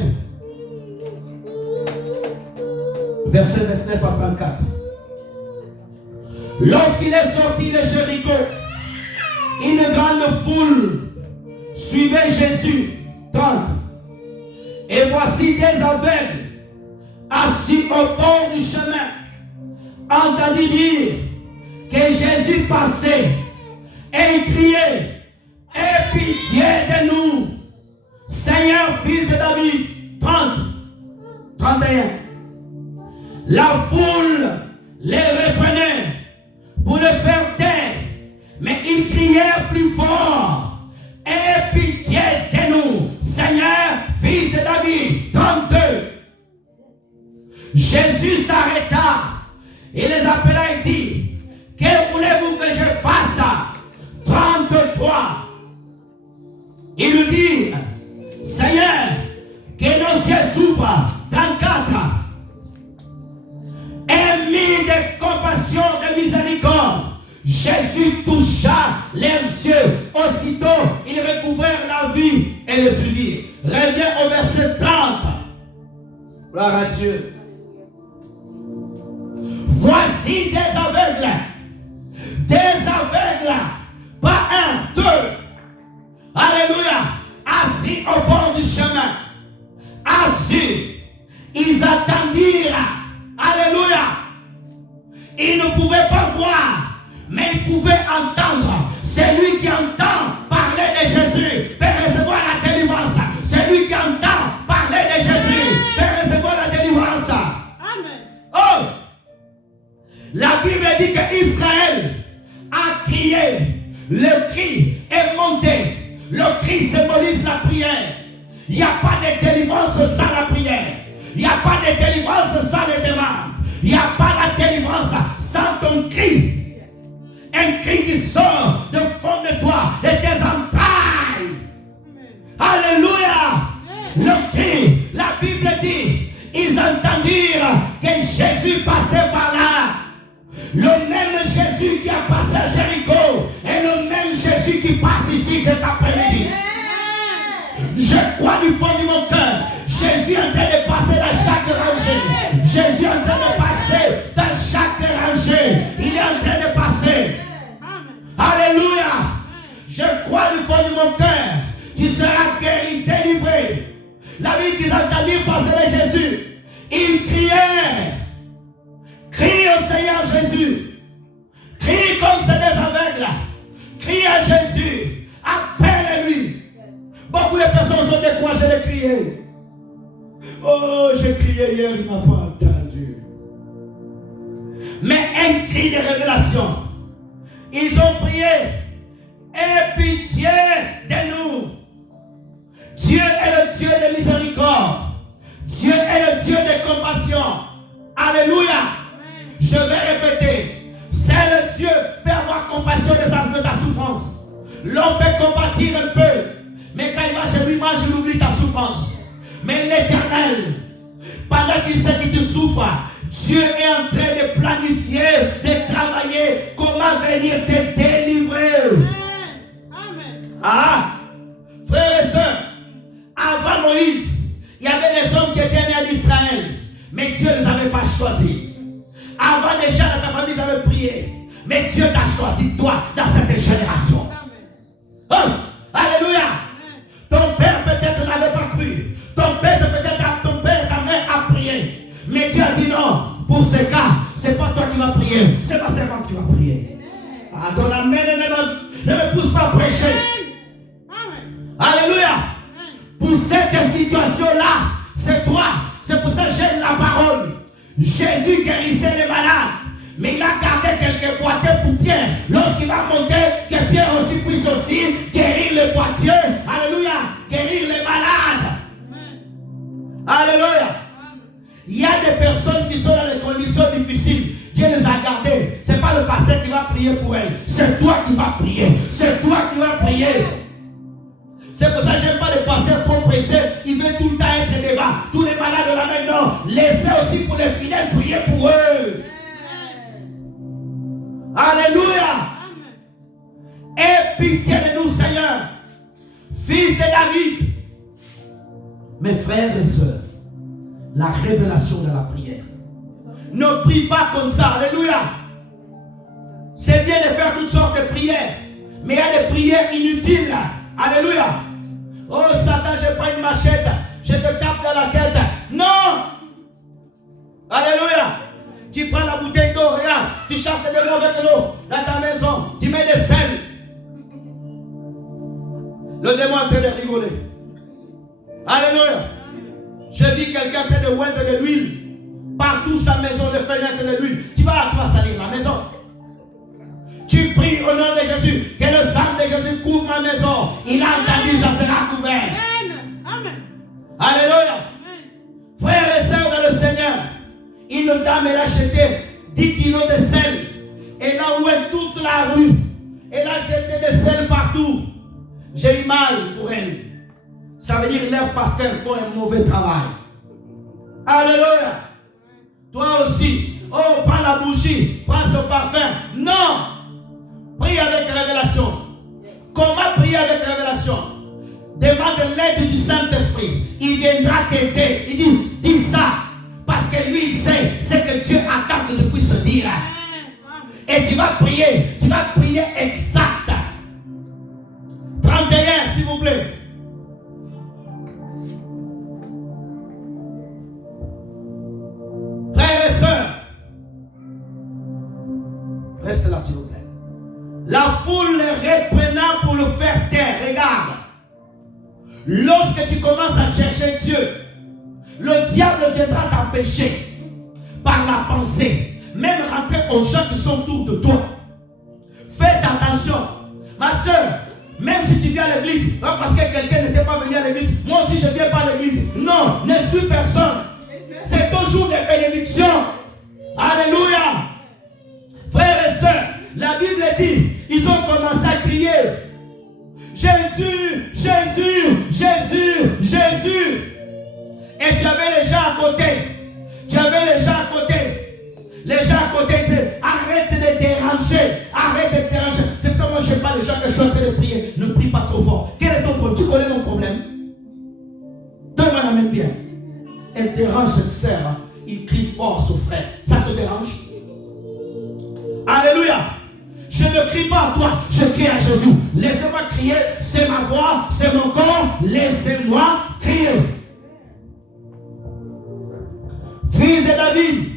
Verset 29 à 34. Lorsqu'il est sorti de Jéricho, une grande foule suivait Jésus. 30. Et voici des aveugles assis au bord du chemin entendu dire que Jésus passait et il criait: aie pitié de nous, Seigneur, fils de David. 30. 31. La foule les reprenait pour le faire taire, mais ils crièrent plus fort: aie pitié de nous, Seigneur, fils de David. 32. Jésus s'arrêta et les appela et dit: que voulez-vous que je fasse? 33. Il lui dit: Seigneur, que nos yeux s'ouvrent. 34. Aie mis de compassion, de miséricorde Jésus toucha leurs yeux. Aussitôt, ils recouvrèrent la vie et le suivirent. Reviens au verset 30. Gloire à Dieu. Voici des aveugles. Des aveugles. Pas un, deux. Alléluia. Assis au bord du chemin. Assis. Ils attendirent. Alléluia. Ils ne pouvaient pas voir, mais ils pouvaient entendre. Celui qui entend parler de Jésus peut recevoir la délivrance. Celui qui entend parler de Jésus peut recevoir la délivrance. Amen. Oh! La Bible dit qu'Israël a crié. Le cri est monté. Le cri symbolise la prière. Il n'y a pas de délivrance sans la prière. Il n'y a pas de délivrance sans les demandes. Il n'y a pas la délivrance sans ton cri. Un cri qui sort de fond de toi, de tes entrailles. Alléluia. Le cri, la Bible dit, ils entendirent que Jésus passait par là. Le même Jésus qui a passé à Jéricho est le même Jésus qui passe ici cet après-midi. Je crois du fond de mon cœur. Jésus est en train de passer dans chaque rangée. Jésus est en train de passer dans chaque rangée. Il est en train de passer. Alléluia. Je crois du fond de mon cœur. Tu seras guéri, délivré. La vie qu'ils entendirent passer de Jésus. Ils criaient. Crie au Seigneur Jésus. Crie comme c'est des aveugles. Crie à Jésus. Appelle-lui. Beaucoup de personnes sont découragées de crier. Oh, j'ai crié hier, il ne m'a pas entendu. Mais un cri de révélation. Ils ont prié. Aie pitié de nous. Dieu est le Dieu de miséricorde. Dieu est le Dieu de compassion. Alléluia. Je vais répéter. C'est le Dieu qui peut avoir compassion de ta souffrance. L'homme peut compatir un peu. Mais quand il va chez lui, il oublie ta souffrance. Mais l'Éternel, pendant qu'il sait que tu souffres, Dieu est en train de planifier, de travailler comment venir te délivrer. Amen. Ah, frères et sœurs, avant Moïse, il y avait des hommes qui étaient nés en Israël, mais Dieu ne les avait pas choisis. Avant déjà dans ta famille, ils avaient prié, mais Dieu t'a choisi toi dans cette génération. Oh, alléluia. Ton père peut-être n'avait pas cru. Ton père, ta mère a prié. Mais Dieu a dit non. Pour ce cas, c'est pas toi qui vas prier. C'est ma servante qui va prier. Ah, ton amen ne me pousse pas à prêcher. Alléluia. Pour cette situation-là, c'est toi. C'est pour ça que j'aime la parole. Jésus guérissait les malades. Mais il a gardé quelques boiteux pour Pierre. Lorsqu'il va monter, que Pierre aussi puisse aussi guérir les boiteux. Alléluia. Guérir les malades. Alléluia. Il y a des personnes qui sont dans des conditions difficiles. Dieu les a gardées. Ce n'est pas le pasteur qui va prier pour elles. C'est toi qui vas prier. C'est toi qui vas prier. C'est pour ça que je n'aime pas les pasteurs trop pressés. Il veut tout le temps être devant. Tous les malades de la main, non. Laissez aussi pour les fidèles prier pour eux. Alléluia. Aie pitié de nous, Seigneur. Fils de David. Mes frères et sœurs, la révélation de la prière. Ne prie pas comme ça. Alléluia. C'est bien de faire toutes sortes de prières, mais il y a des prières inutiles. Alléluia. Oh Satan, je prends une machette, je te tape dans la tête. Non. Alléluia. Tu prends la bouteille d'eau, regarde, tu chasses les démons avec l'eau dans ta maison, tu mets des sel. Le démon est en train de rigoler. Alléluia. Je vis quelqu'un en train de oindre de l'huile. Partout sa maison, de fenêtre de l'huile. Tu vas à toi salir la maison. Tu pries au nom de Jésus. Que le sang de Jésus couvre ma maison. Il a entendu, ça sera couvert. Amen. Alléluia. Frères et sœurs dans le Seigneur, une dame elle a acheté 10 kilos de sel. Elle a ouvert toute la rue. Elle a jeté des sel partout. J'ai eu mal pour elle. Ça veut dire que leurs pasteurs font un mauvais travail. Alléluia. Toi aussi. Oh, prends la bougie. Prends ce parfum. Non. révélation. Comment prier avec révélation? Demande l'aide du Saint-Esprit. Il viendra t'aider. Il dit, dis ça. Parce que lui, il sait ce que Dieu attend que tu puisses dire. Et tu vas prier exact. 31, s'il vous plaît. Frères et sœurs, reste là, s'il vous plaît. La foule le reprenant pour le faire taire. Regarde. Lorsque tu commences à chercher Dieu, le diable viendra t'empêcher par la pensée. Même rentrer aux gens qui sont autour de toi. Faites attention. Ma soeur, même si tu viens à l'église, parce que quelqu'un n'était pas venu à l'église, moi aussi je ne viens pas à l'église. Non, ne suis personne. C'est toujours des bénédictions. Alléluia. Frères et sœurs, la Bible dit, ils ont commencé à crier, Jésus, Jésus, Jésus, Jésus. Et tu avais les gens à côté. Tu avais les gens à côté. Les gens à côté disaient, arrête de déranger. Arrête de déranger. C'est pour ça que moi je n'aime pas les gens que je suis en train de prier. Ne prie pas trop fort. Quel est ton problème? Tu connais mon problème? Donne-moi la main bien. Elle dérange cette sœur. Hein. Il crie fort son frère. Ça te dérange? Alléluia. Je ne crie pas à toi, je crie à Jésus. Laissez-moi crier, c'est ma voix, c'est mon corps. Laissez-moi crier. Fils de David,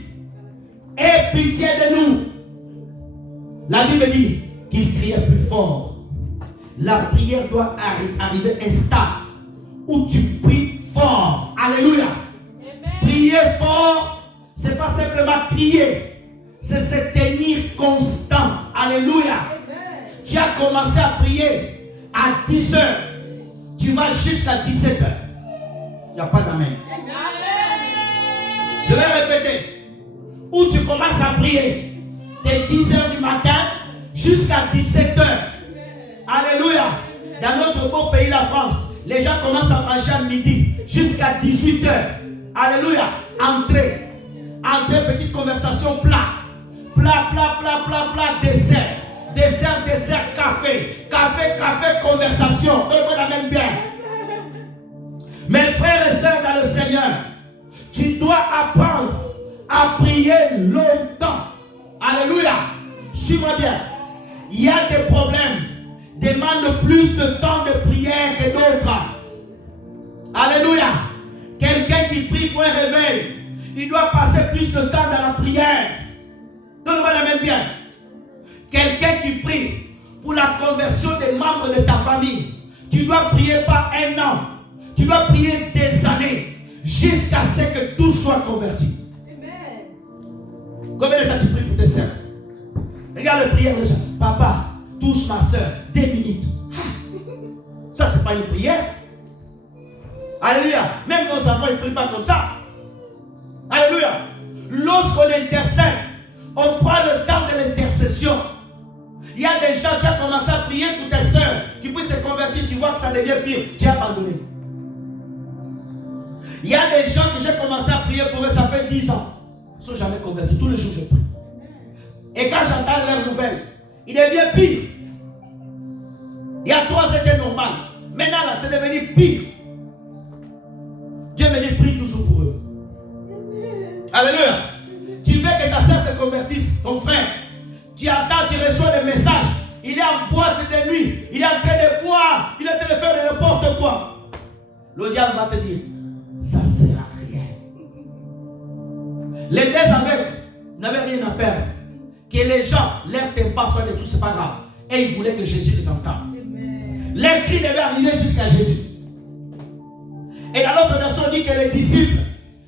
aie pitié de nous. La Bible dit qu'il criait plus fort. La prière doit arriver à un stade où tu pries fort. Alléluia. Prier fort, ce n'est pas simplement crier. C'est se tenir constant. Alléluia. Tu as commencé à prier à 10 heures. Tu vas jusqu'à 17 heures. Il n'y a pas d'amen. Je vais répéter. Où tu commences à prier de 10 heures du matin jusqu'à 17 heures. Alléluia. Dans notre beau pays, la France, les gens commencent à manger à midi jusqu'à 18 heures. Alléluia. Entrez. Entrez, petite conversation, plat. Plat, plat, plat, plat, plat, dessert. Dessert, dessert, café. Café, café, conversation. Donne-moi la même bien. Mes frères et sœurs dans le Seigneur, tu dois apprendre à prier longtemps. Alléluia. Suis-moi bien. Il y a des problèmes. Demande plus de temps de prière que d'autres. Alléluia. Quelqu'un qui prie pour un réveil, il doit passer plus de temps dans la prière. Donne-moi la même bien. Quelqu'un qui prie pour la conversion des membres de ta famille, tu dois prier pas un an. Tu dois prier des années jusqu'à ce que tout soit converti. Amen. Combien de temps tu pries pour tes sœurs? Regarde le prière déjà. Papa, touche ma soeur 2 minutes. Ça, c'est pas une prière. Alléluia. Même nos enfants, ils ne prient pas comme ça. Alléluia. Lorsqu'on intercède, on prend le temps de l'intercession. Il y a des gens, tu as commencé à prier pour tes soeurs qui puissent se convertir, tu vois que ça devient pire. Tu as abandonné. Il y a des gens que j'ai commencé à prier pour eux, ça fait 10 ans. Ils ne sont jamais convertis. Tous les jours, je prie. Et quand j'entends leurs nouvelles, il devient pire. Il y a 3 ans, c'était normal. Maintenant, là, c'est devenu pire. Dieu me dit, prie toujours pour eux. Alléluia. Tu veux que ta soeur te convertisse, ton frère. Tu attends, tu reçois des messages. Il est en boîte de nuit. Il est en train de boire. Il est en train de faire n'importe quoi. Le diable va te dire, ça ne sert à rien. Les deux aveugles n'avaient rien à perdre. Que les gens, leurs tympans soient détruits, ce n'est pas grave. Et ils voulaient que Jésus les entende. Leur cri devait arriver jusqu'à Jésus. Et dans l'autre version, on dit que les disciples,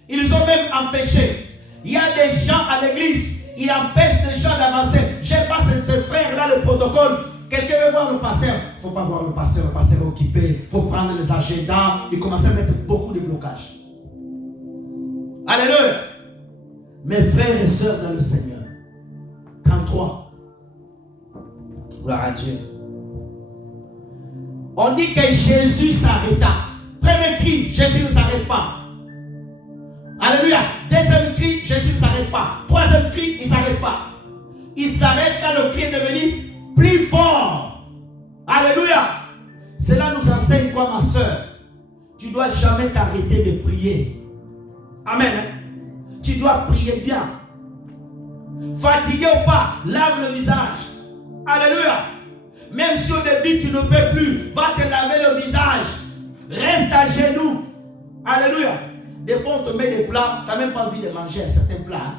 ils ont même empêché. Il y a des gens à l'église, ils empêchent les gens d'avancer. J'aime pas ce frère-là, le protocole. Quelqu'un veut voir le pasteur. Il ne faut pas voir le pasteur est occupé. Il faut prendre les agendas. Il commence à mettre beaucoup de blocages. Alléluia. Mes frères et sœurs dans le Seigneur. 33. Gloire à Dieu. On dit que Jésus s'arrêta. Premier cri, Jésus ne s'arrête pas. Alléluia. Deuxième cri, Jésus ne s'arrête pas. Troisième cri, il ne s'arrête pas. Il s'arrête quand le cri est devenu plus fort. Alléluia. Cela nous enseigne quoi, ma soeur? Tu ne dois jamais t'arrêter de prier. Amen. Tu dois prier bien. Fatigué ou pas, lave le visage. Alléluia. Même si au début tu ne peux plus, va te laver le visage. Reste à genoux. Alléluia. Des fois on te met des plats, tu n'as même pas envie de manger certains plats.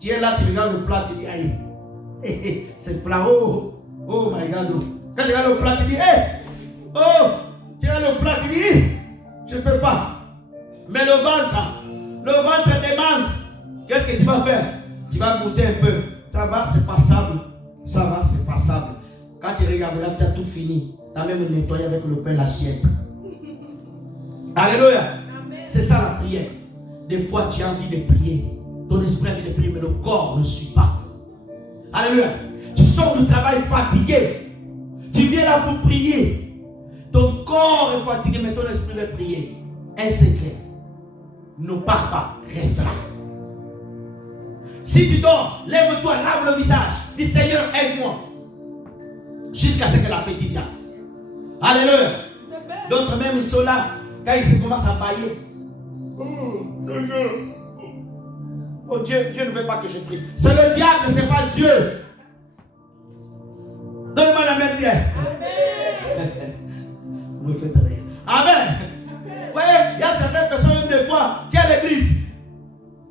Tu es là, tu regardes le plat, tu dis aïe. C'est plat, oh my God. Quand tu regardes le plat, tu dis tu regardes le plat, tu dis je ne peux pas. Mais le ventre demande. Qu'est-ce que tu vas faire? Tu vas goûter un peu. Ça va, c'est passable. Ça va, c'est passable. Quand tu regardes là, tu as tout fini. Tu as même nettoyé avec le pain l'assiette. Alléluia. C'est ça la prière. Des fois, tu as envie de prier. Ton esprit a envie de prier, mais le corps ne suit pas. Alléluia. Tu sors du travail fatigué. Tu viens là pour prier. Ton corps est fatigué, mais ton esprit veut prier. Un secret. Ne pars pas. Reste là. Si tu dors, lève-toi, lave le visage. Dis Seigneur, aide-moi. Jusqu'à ce que l'appétit vienne. Alléluia. D'autres même, ils sont là. Quand ils commencent à bailler. Oh, Seigneur. Oh Dieu ne veut pas que je prie. C'est le diable, ce n'est pas Dieu. Donne-moi la main bien. Vous me faites rire. Amen. Vous voyez, il y a certaines personnes, une des fois, qui à l'église.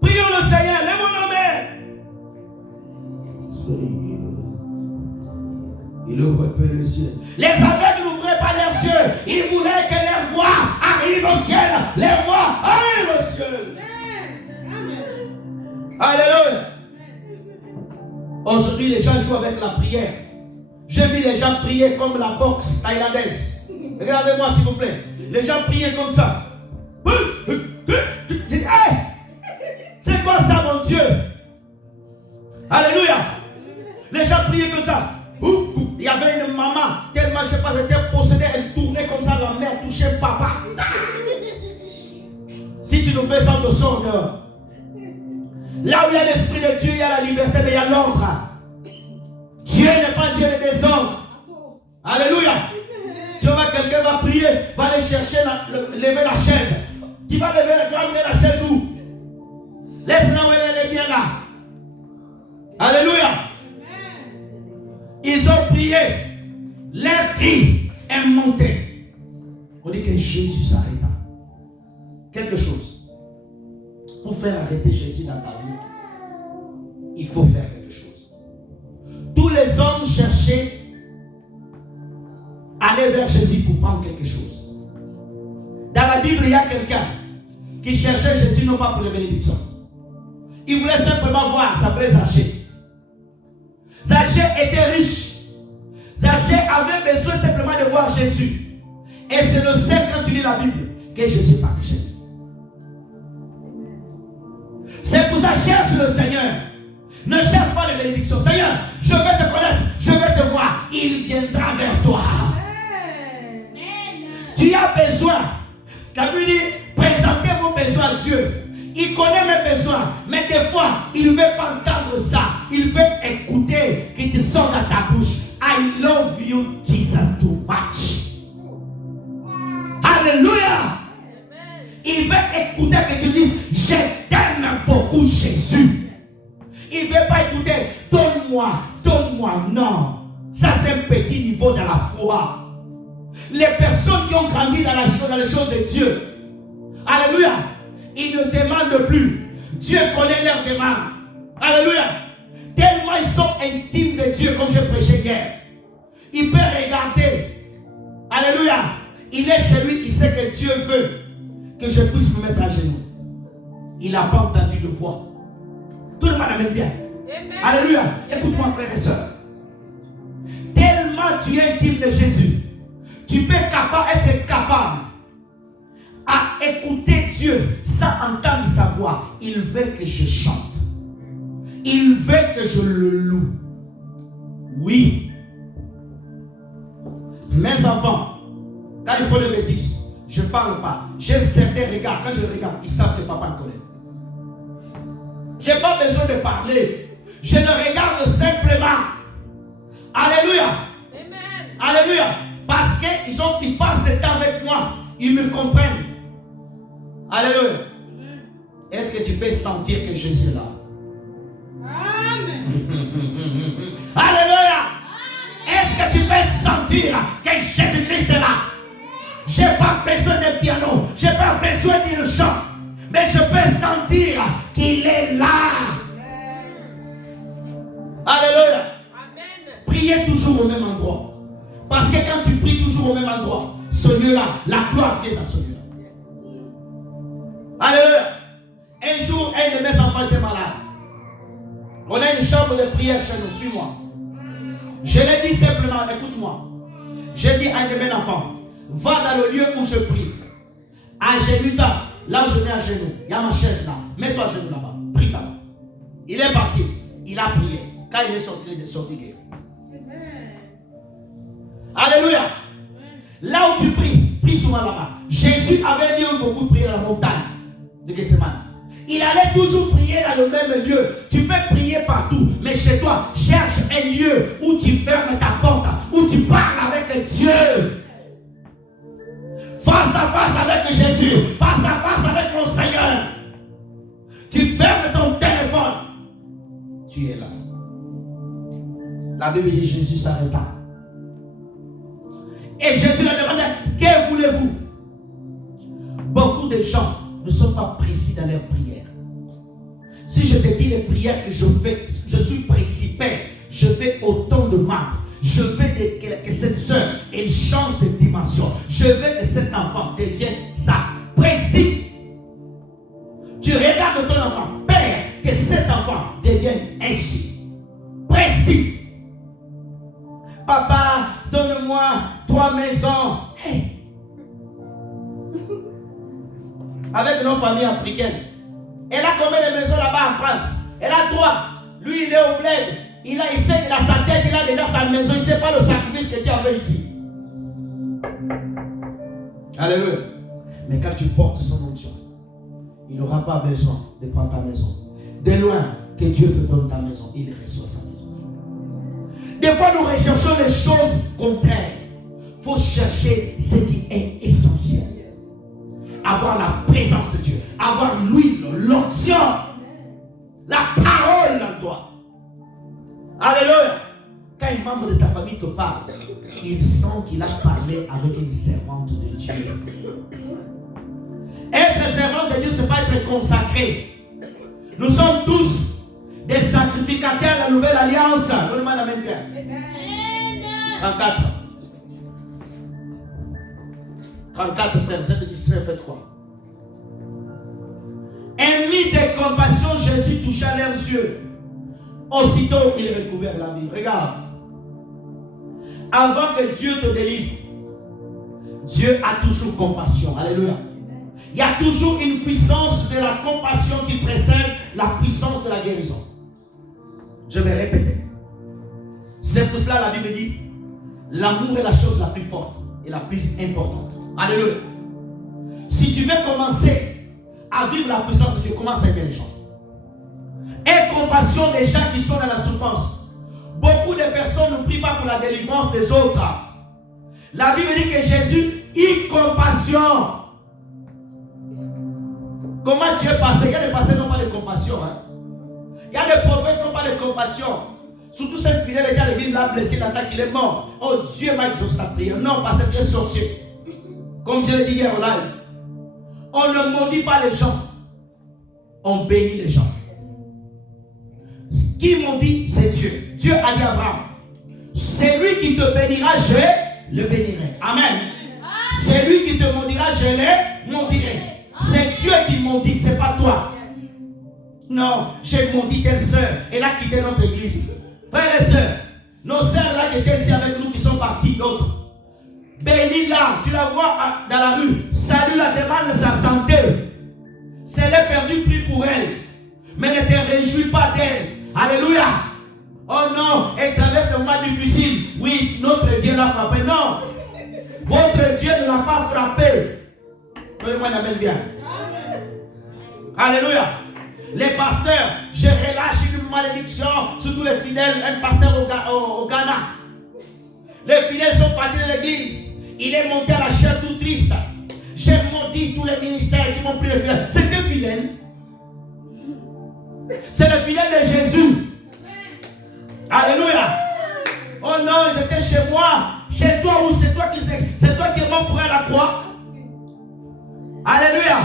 Prions le Seigneur, lève-moi la main. Il ouvre un peu les yeux. Les aveugles n'ouvraient pas leurs yeux. Ils voulaient que leur voix arrive au ciel. Les voix arrivent au ciel. Alléluia. Aujourd'hui, les gens jouent avec la prière. Je vis les gens prier comme la boxe thaïlandaise. Regardez-moi s'il vous plaît. Les gens priaient comme ça. Hey! C'est quoi ça, mon Dieu? Alléluia. Les gens priaient comme ça. Il y avait une maman, tellement je ne sais pas, elle était possédée, elle tournait comme ça, la mère touchait papa. Si tu nous fais ça, on te sort dehors. Là où il y a l'esprit de Dieu, il y a la liberté, mais il y a l'ordre. Dieu n'est pas Dieu des désordres. Alléluia. Tu vois, quelqu'un va prier, va aller chercher, lever la chaise. Tu vas amener la chaise où? Laisse-la où elle est bien là. Alléluia. Ils ont prié. Leur cri est monté. On dit que Jésus s'arrêta. Quelque chose. Pour faire arrêter Jésus dans ta vie, il faut faire quelque chose. Tous les hommes cherchaient à aller vers Jésus pour prendre quelque chose. Dans la Bible, il y a quelqu'un qui cherchait Jésus non pas pour les bénédictions. Il voulait simplement voir, ça s'appelait Zachée. Zachée était riche. Zachée avait besoin simplement de voir Jésus. Et c'est le seul, quand tu lis la Bible, que Jésus est parti chez lui. C'est pour ça, cherche le Seigneur. Ne cherche pas les bénédictions. Seigneur, je vais te connaître, je vais te voir. Il viendra vers toi. Tu as besoin. La Bible dit, présentez vos besoins à Dieu. Il connaît mes besoins, mais des fois, il ne veut pas entendre ça. Il veut écouter qu'il te sorte à ta bouche. I love you, Jesus, too much. Alléluia. Il veut écouter que tu dises, je t'aime beaucoup, Jésus. Il ne veut pas écouter, donne-moi, donne-moi. Non. Ça, c'est un petit niveau dans la foi. Les personnes qui ont grandi dans les choses de Dieu, alléluia, ils ne demandent plus. Dieu connaît leurs demandes. Alléluia. Tellement ils sont intimes de Dieu, comme je prêchais hier. Il peut regarder. Alléluia. Il est chez lui, il sait que Dieu veut que je puisse me mettre à genoux. Il n'a pas entendu de voix. Tout le monde amène bien. Amen. Alléluia. Écoute-moi, frère et soeur. Tellement tu es intime de Jésus, tu peux être capable à écouter Dieu sans entendre sa voix. Il veut que je chante. Il veut que je le loue. Oui. Mes enfants, quand ils font des bêtises, je ne parle pas. J'ai certains regards. Quand je les regarde, ils savent que papa me connaît. Je n'ai pas besoin de parler. Je le regarde simplement. Alléluia. Amen. Alléluia. Parce qu'ils passent du temps avec moi. Ils me comprennent. Alléluia. Est-ce que tu peux sentir que Jésus est là? Amen. Alléluia. Est-ce que tu peux sentir que Jésus-Christ est là? Je n'ai pas besoin d'un piano. Je n'ai pas besoin d'un chant. Mais je peux sentir qu'il est là. Alléluia. Amen. Priez toujours au même endroit. Parce que quand tu pries toujours au même endroit, ce lieu-là, la gloire vient dans ce lieu-là. Alléluia. Un jour, un de mes enfants était malade. On a une chambre de prière chez nous. Suis-moi. Je l'ai dit simplement, écoute-moi. J'ai dit à un de mes enfants, va dans le lieu où je prie. À genoux, là où je mets à genoux, il y a ma chaise là. Mets-toi à genoux là-bas. Prie là-bas. Il est parti. Il a prié. Quand il est sorti, il est sorti guéri. Alléluia. Là où tu prie souvent là-bas. Jésus avait dit beaucoup de prières dans la montagne de Gethsemane. Il allait toujours prier dans le même lieu. Tu peux prier partout, mais chez toi, cherche un lieu où tu fermes ta porte, où tu parles avec Dieu. Face à face avec Jésus, face à face avec mon Seigneur. Tu fermes ton téléphone. Tu es là. La Bible dit Jésus s'arrêta. Et Jésus leur demandait, que voulez-vous? Beaucoup de gens ne sont pas précis dans leurs prières. Si je te dis les prières que je fais, je suis précis, Père, je fais autant de marques. Je veux que cette soeur, elle change de dimension. Je veux que cet enfant devienne ça, précis. Tu regardes ton enfant, Père, que cet enfant devienne ainsi, précis. Papa, donne-moi 3 maisons. Hey. Avec nos familles africaines. Elle a combien de maisons là-bas en France? Elle a 3. Lui, il est au bled. Il sait qu'il a sa tête, il a déjà sa maison. Il ne sait pas le sacrifice que tu avais ici. Alléluia. Mais quand tu portes son onction, il n'aura pas besoin de prendre ta maison. De loin, que Dieu te donne ta maison, il reçoit sa maison. Des fois, nous recherchons les choses contraires. Il faut chercher ce qui est essentiel. Avoir la présence de Dieu. Avoir l'huile, l'onction. La parole en toi. Alléluia. Quand un membre de ta famille te parle, il sent qu'il a parlé avec une servante de Dieu. Être servante de Dieu, ce n'est pas être consacré. Nous sommes tous des sacrificateurs de la nouvelle alliance. Donne-moi la main bien. 34. 34 frères, vous êtes distraits, faites quoi? Ennemi de compassion, Jésus toucha leurs yeux. Aussitôt, il recouvert la vie. Regarde. Avant que Dieu te délivre, Dieu a toujours compassion. Alléluia. Il y a toujours une puissance de la compassion qui précède la puissance de la guérison. Je vais répéter. C'est pour cela la Bible dit, l'amour est la chose la plus forte et la plus importante. Alléluia. Si tu veux commencer à vivre la puissance de Dieu, commence à aimer les gens. Et compassion des gens qui sont dans la souffrance. Beaucoup de personnes ne prient pas pour la délivrance des autres. La Bible dit que Jésus eut compassion. Comment Dieu passe? Il y a des pasteurs qui n'ont pas de compassion. Il y a des prophètes qui n'ont pas de compassion. Surtout cette fidèle qui a l'église l'a blessé, l'attaque, il est mort. Oh, Dieu m'a exaucé la prière. Non, parce que tu es sorcier. Comme je l'ai dit hier au live. On ne maudit pas les gens. On bénit les gens. Ce qui maudit, c'est Dieu. Dieu a dit à Abraham, c'est lui qui te bénira, je le bénirai. Amen. C'est lui qui te maudira, je le maudirai. C'est Dieu qui maudit, ce n'est pas toi. Non, j'ai maudit telle soeur. Elle a quitté notre église. Frères et sœurs, nos sœurs là qui étaient ici avec nous, qui sont partis, d'autres. Bénis-la, tu la vois dans la rue. Salue-la, demande sa santé. Si elle est perdue, prie pour elle. Mais ne te réjouis pas d'elle. Alléluia. Oh non, elle traverse des moments difficiles. Oui, notre Dieu l'a frappé. Non, votre Dieu ne l'a pas frappé. Donnez-moi la main bien. Alléluia. Les pasteurs, je relâche une malédiction sur tous les fidèles. Un pasteur au Ghana. Les fidèles sont partis de l'église. il est monté à la chair tout triste. J'ai maudit tous les ministères qui m'ont pris le fidèle. C'est que fidèle. C'est le fidèle de Jésus. Alléluia. Oh non, j'étais chez moi. Chez toi ou c'est toi qui es mort pour la croix. Alléluia.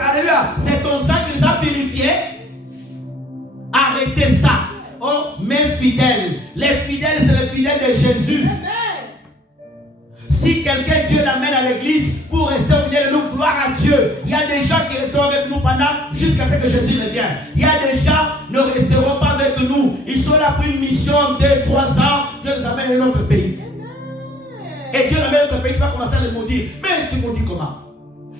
Alléluia. C'est ton sang qui nous a purifiés. Arrêtez ça. Oh, mes fidèles. Les fidèles, c'est les fidèles de Jésus. Si quelqu'un, Dieu l'amène à l'église pour rester au milieu de nous, gloire à Dieu. Il y a des gens qui resteront avec nous pendant jusqu'à ce que Jésus revienne. Il y a des gens qui ne resteront pas avec nous. Ils sont là pour une mission de 3 ans. Dieu nous amène à notre pays. Et Dieu l'amène à notre pays, tu vas commencer à le maudire. Mais tu maudis comment?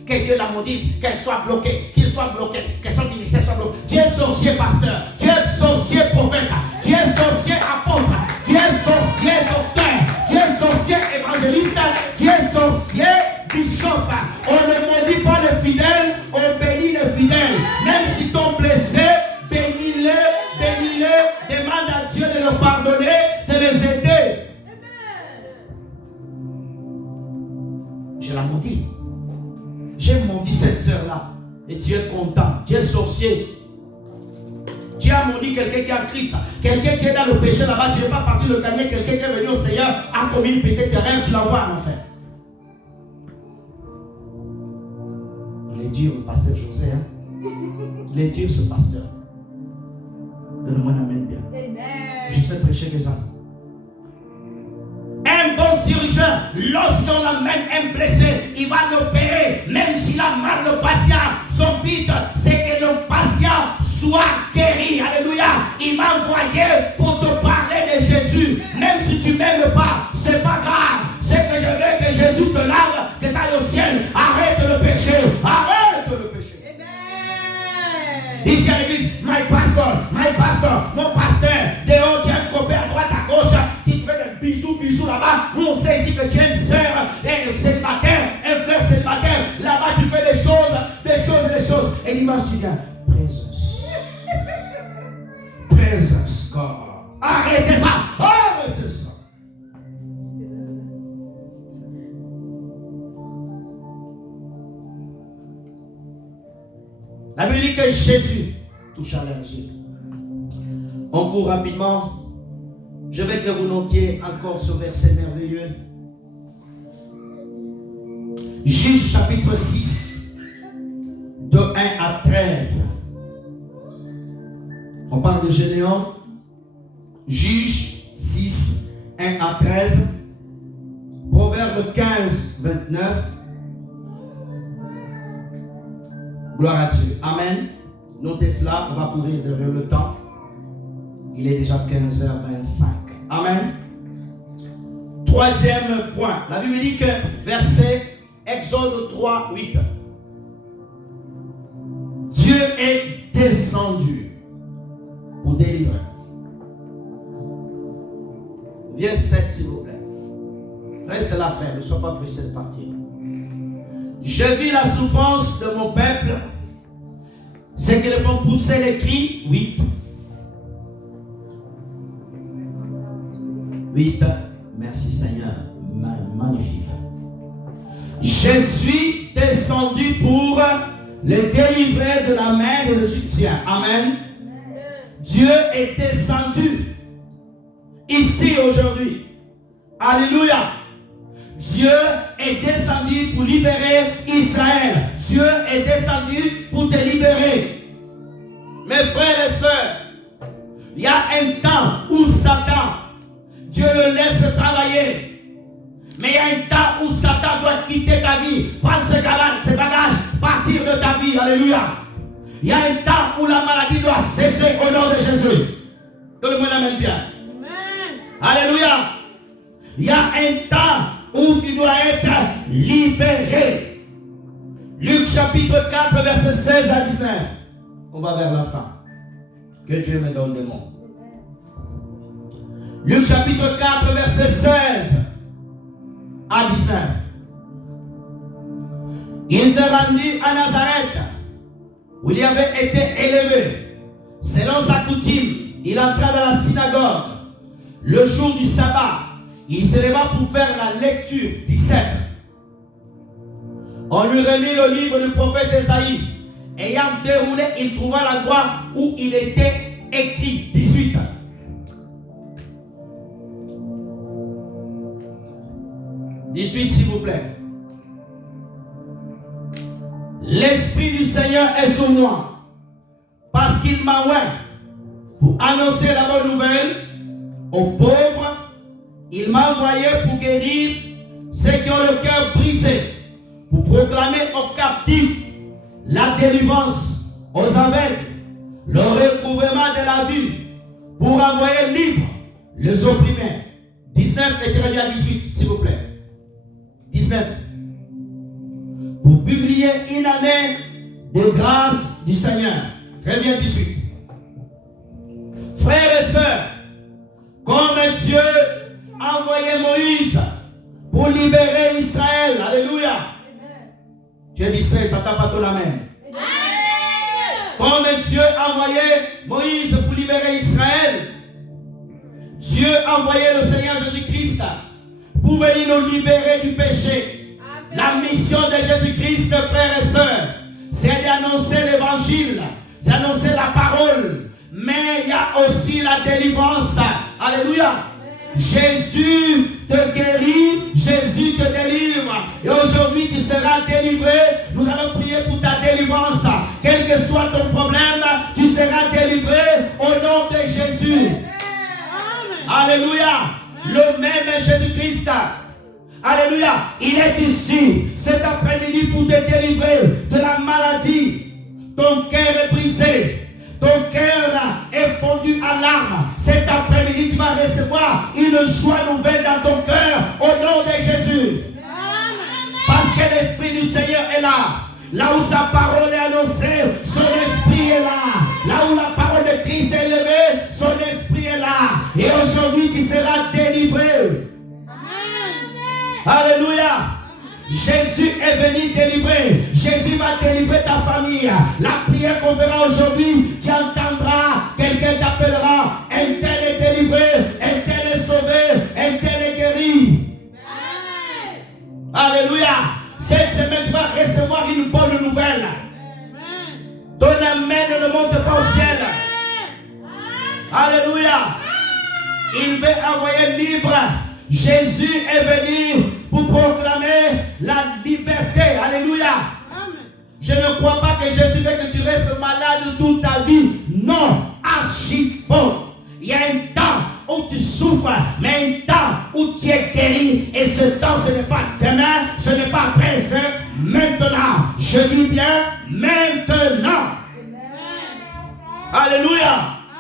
Que Dieu la maudisse, qu'elle soit bloquée, qu'il soit bloqué, que son ministère soit bloqué. Tu es sorcier pasteur, tu es sorcier prophète, tu es sorcier apôtre, tu es sorcier docteur, tu es sorcier évangéliste, tu es sorcier bishop. On ne maudit pas les fidèles, on bénit les fidèles. Même si t'ont blessé, bénis-les, demande à Dieu de leur pardonner, de les aider. Je la maudis. J'ai maudit cette sœur-là. Et tu es content. Tu es sorcier. Tu as maudit quelqu'un qui est en Christ. Quelqu'un qui est dans le péché là-bas. Tu n'es pas parti le gagner. Quelqu'un qui est venu au Seigneur a commis une petite erreur. Tu l'envoies en enfer. Il est dur, le pasteur José. Hein? Il est dur, ce pasteur. Donne-moi un amen bien. Je sais prêcher les âmes. Un bon chirurgien, lorsqu'on amène un blessé, il va l'opérer, même s'il a mal le patient. Son but, c'est que le patient soit guéri. Alléluia. Il m'a envoyé pour te parler de Jésus. Même si tu ne m'aimes pas, c'est pas grave. C'est que je veux que Jésus te lave, que tu ailles au ciel. Arrête le péché. Arrête le péché. Ici à l'église, my pastor, mon pasteur, dehors tu as un copain à droite, à gauche, qui te fait des bisous là-bas. Nous on sait ici que tu es une sœur, un célibataire, un frère célibataire. Là-bas tu fais des choses. Et dimanche tu viens, présence, God. Arrêtez ça. La Bible dit que Jésus toucha leurs yeux. On court rapidement. Je veux que vous notiez encore ce verset merveilleux. Juge chapitre 6, de 1 à 13. On parle de Gédéon. Juge 6, 1 à 13. Proverbe 15, 29. Gloire à Dieu. Amen. Notez cela, on va courir derrière le temps. Il est déjà 15h25. Amen. Troisième point. La Bible dit que verset Exode 3, 8. Dieu est descendu pour délivrer. Viens 7 s'il vous plaît. Reste là frère, ne sois pas pressé de partir. Je vis la souffrance de mon peuple. C'est qu'ils font pousser les cris. 8. Merci Seigneur. Magnifique. Je suis descendu pour les délivrer de la main des Égyptiens. Amen. Dieu est descendu ici aujourd'hui. Alléluia. Dieu est descendu pour libérer Israël. Dieu est descendu pour te libérer. Mes frères et sœurs, il y a un temps où Satan, Dieu le laisse travailler. Mais il y a un temps où Satan doit quitter ta vie, prendre ses bagages, partir de ta vie. Alléluia. Il y a un temps où la maladie doit cesser au nom de Jésus. Que le monde amène bien. Amen. Alléluia. Il y a un temps où tu dois être libéré. Luc chapitre 4 verset 16 à 19. On va vers la fin. Que Dieu me donne des mots. Luc chapitre 4 verset 16 à 19. Il se rendit à Nazareth où il avait été élevé. Selon sa coutume, il entra dans la synagogue le jour du sabbat. Il se leva pour faire la lecture. 17. On lui remit le livre du prophète Ésaïe. Ayant déroulé, il trouva l'endroit où il était écrit. 18. S'il vous plaît. L'Esprit du Seigneur est sur moi, parce qu'il m'a oint pour annoncer la bonne nouvelle aux pauvres. Il m'a envoyé pour guérir ceux qui ont le cœur brisé, pour proclamer aux captifs la délivrance, aux aveugles le recouvrement de la vue, pour envoyer libres les opprimés. 19 et très bien 18, s'il vous plaît. 19. Pour publier une année de grâce du Seigneur. Très bien 18. Frères et sœurs, comme Dieu a envoyé Moïse pour libérer Israël. Alléluia. Tu es distrait, ça tape pas ton amen. Comme Dieu a envoyé Moïse pour libérer Israël, Dieu a envoyé le Seigneur Jésus-Christ pour venir nous libérer du péché. Amen. La mission de Jésus-Christ, frères et sœurs, c'est d'annoncer l'évangile, c'est d'annoncer la parole, mais il y a aussi la délivrance. Alléluia. Amen. Jésus te guérit, Jésus te délivre. Et aujourd'hui, tu seras délivré. Nous allons prier pour ta délivrance. Quel que soit ton problème, tu seras délivré au nom de Jésus. Amen. Alléluia. Le même Jésus-Christ, alléluia, il est ici cet après-midi pour te délivrer de la maladie. Ton cœur est brisé, ton cœur est fondu à larmes. Cet après-midi, tu vas recevoir une joie nouvelle dans ton cœur au nom de Jésus. Amen. Parce que l'Esprit du Seigneur est là. Là où sa parole est annoncée, son esprit est là. Là où la parole de Christ est élevée, son esprit est là. Et aujourd'hui, tu seras délivré. Amen. Alléluia. Amen. Jésus est venu délivrer. Jésus va délivrer ta famille. La prière qu'on fera aujourd'hui, tu entendras, quelqu'un t'appellera. Un tel est délivré, un tel est sauvé, un tel est guéri. Amen. Alléluia. Cette semaine, tu vas recevoir une bonne nouvelle. Amen. Ton amen ne monte pas au ciel. Amen. Alléluia. Il veut envoyer libre. Jésus est venu pour proclamer la liberté. Alléluia. Amen. Je ne crois pas que Jésus veut que tu restes malade toute ta vie. Non. Archi faux. Il y a un temps où tu souffres, mais un temps où tu es guéri. Et ce temps, ce n'est pas demain, ce n'est pas après, c'est maintenant. Je dis bien maintenant. Amen. Alléluia.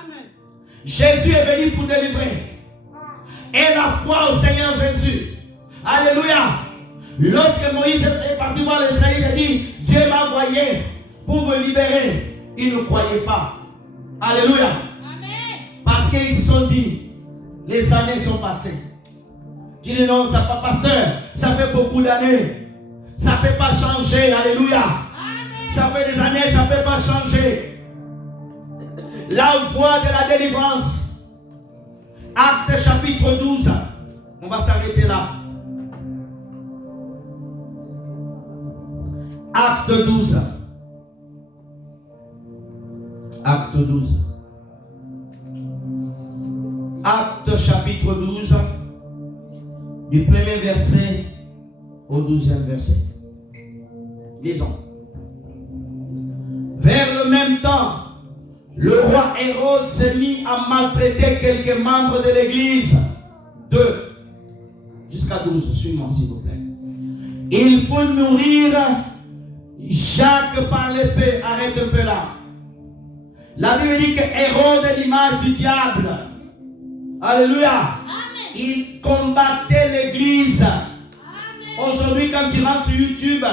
Amen. Jésus est venu pour délivrer. Et la foi au Seigneur Jésus. Alléluia. Lorsque Moïse est parti voir les Israélites, il a dit, Dieu m'a envoyé pour me libérer. Ils ne croyaient pas. Alléluia. Parce qu'ils se sont dit, les années sont passées. Tu dis non, ça pas pasteur, ça fait beaucoup d'années. Ça ne peut pas changer. Alléluia. Amen. Ça fait des années, ça ne peut pas changer. La voie de la délivrance. Acte chapitre 12. On va s'arrêter là. Acte 12. Acte 12. Acte chapitre 12, du premier verset au 12e verset. Lisons. Vers le même temps, le roi Hérode s'est mis à maltraiter quelques membres de l'église. 2 jusqu'à 12, suis-moi s'il vous plaît. Il faut nourrir Jacques par l'épée. Arrête un peu là. La Bible dit que Hérode est l'image du diable. Alléluia. Amen. Il combattait l'église. Aujourd'hui, quand tu rentres sur YouTube,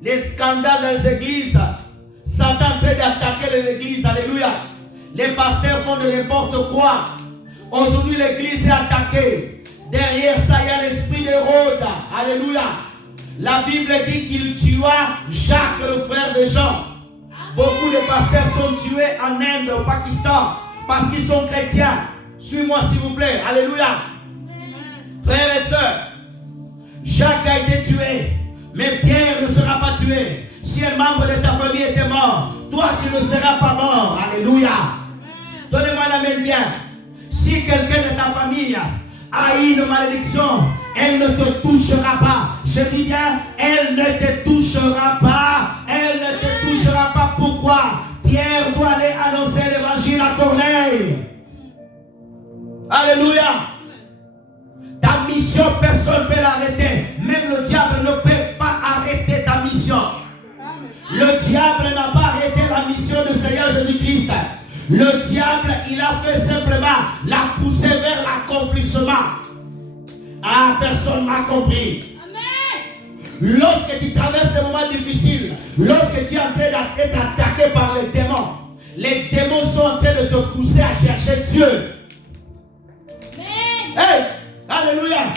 les scandales dans les églises, Satan est en train d'attaquer l'église. Alléluia. Les pasteurs font de n'importe quoi. Aujourd'hui, l'église est attaquée. Derrière ça, il y a l'esprit d'Hérode. Alléluia. La Bible dit qu'il tua Jacques, le frère de Jean. Beaucoup de pasteurs sont tués en Inde, au Pakistan, parce qu'ils sont chrétiens. Suis-moi s'il vous plaît. Alléluia. Frères et sœurs, Jacques a été tué, mais Pierre ne sera pas tué. Si un membre de ta famille était mort, toi tu ne seras pas mort. Alléluia. Donnez-moi un amen bien. Si quelqu'un de ta famille a une malédiction, elle ne te touchera pas. Je dis bien, elle ne te touchera pas. Elle ne te touchera pas. Pourquoi? Pierre doit aller annoncer l'évangile à Corneille. Alléluia. Ta mission, personne ne peut l'arrêter. Même le diable ne peut pas arrêter ta mission. Le diable n'a pas arrêté la mission du Seigneur Jésus-Christ. Le diable, il a fait simplement la pousser vers l'accomplissement. Ah, personne ne m'a compris. Amen. Lorsque tu traverses des moments difficiles, lorsque tu es en train d'être attaqué par les démons sont en train de te pousser à chercher Dieu. Amen. Hey, alléluia. Amen.